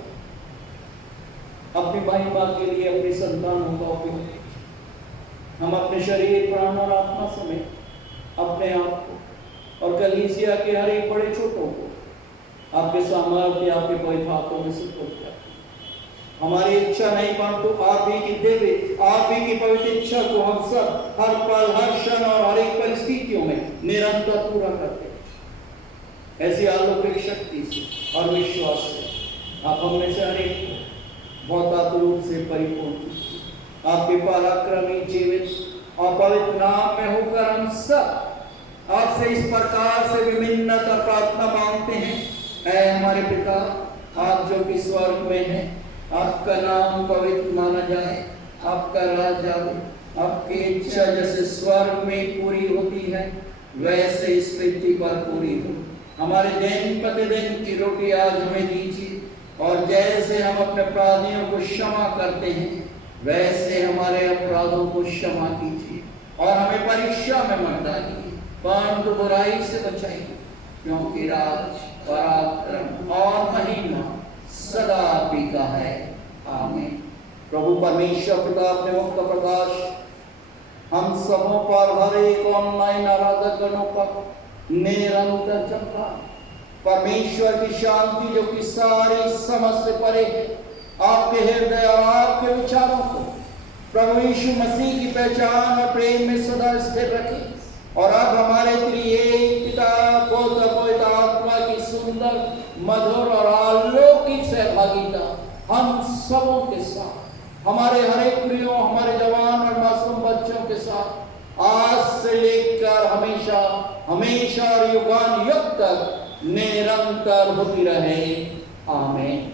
अपनी महिमा के लिए अपनी संतानों का उपयोग, हम अपने शरीर, प्राण और आत्मा समेत अपने आप को और कलीसिया के हर एक बड़े छोटों को आपके सामर्थ्य, आपके पवित्र हाथों में सुपुर्द करते हैं। हमारी इच्छा नहीं परंतु आप ही की देवे, आप ही की पवित्र इच्छा को हम सब हर पल, हर क्षण और हर एक परिस्थितियों में निरंतर पूरा करते हैं। ऐसी अलौकिक शक्ति से और विश्वास से आप हमें से हर एक बहुत रूप से परिपूर्ण कीजिए। आपके पराक्रमी, जीवित और पवित्र नाम में होकर हम सब आपसे इस प्रकार से विभिन्न प्रार्थना मांगते हैं। ऐ हमारे पिता, आप जो कि स्वर्ग में हैं, आपका नाम पवित्र माना जाए, आपका राज आए, आपकी इच्छा जैसे स्वर्ग में पूरी होती है वैसे इस पृथ्वी पर पूरी हो। हमारे दिन प्रतिदिन की रोटी आज हमें दीजिए और जैसे हम अपने अपराधियों को क्षमा करते हैं वैसे हमारे अपराधों को क्षमा कीजिए और हमें परीक्षा में मत डालिए परंतु बुराई से बचाइए, क्योंकि राज, पराक्रम और महिमा सदा आपकी का है। आमीन। प्रभु परमेश्वर पिता अपने मुक्त प्रकाश हम सबों पर, हर एक ऑनलाइन आराधक गणों पर निरंतर चमका। परमेश्वर की शांति जो कि सारी समझ से परे है, आपके हृदय और आपके विचारों को प्रभु यीशु मसीह की पहचान और प्रेम में सदा स्थिर रखे। और अब हमारे त्रिएक पिता, पुत्र, पवित्र आत्मा की सुंदर, मधुर और अलौकिक सहभागिता हम सबों के साथ, हमारे हर एक प्रियों, हमारे जवान और मासूम बच्चों के साथ आज से लेकर हमेशा हमेशा और युगान युग तक निरंतर होती रहे। आमीन।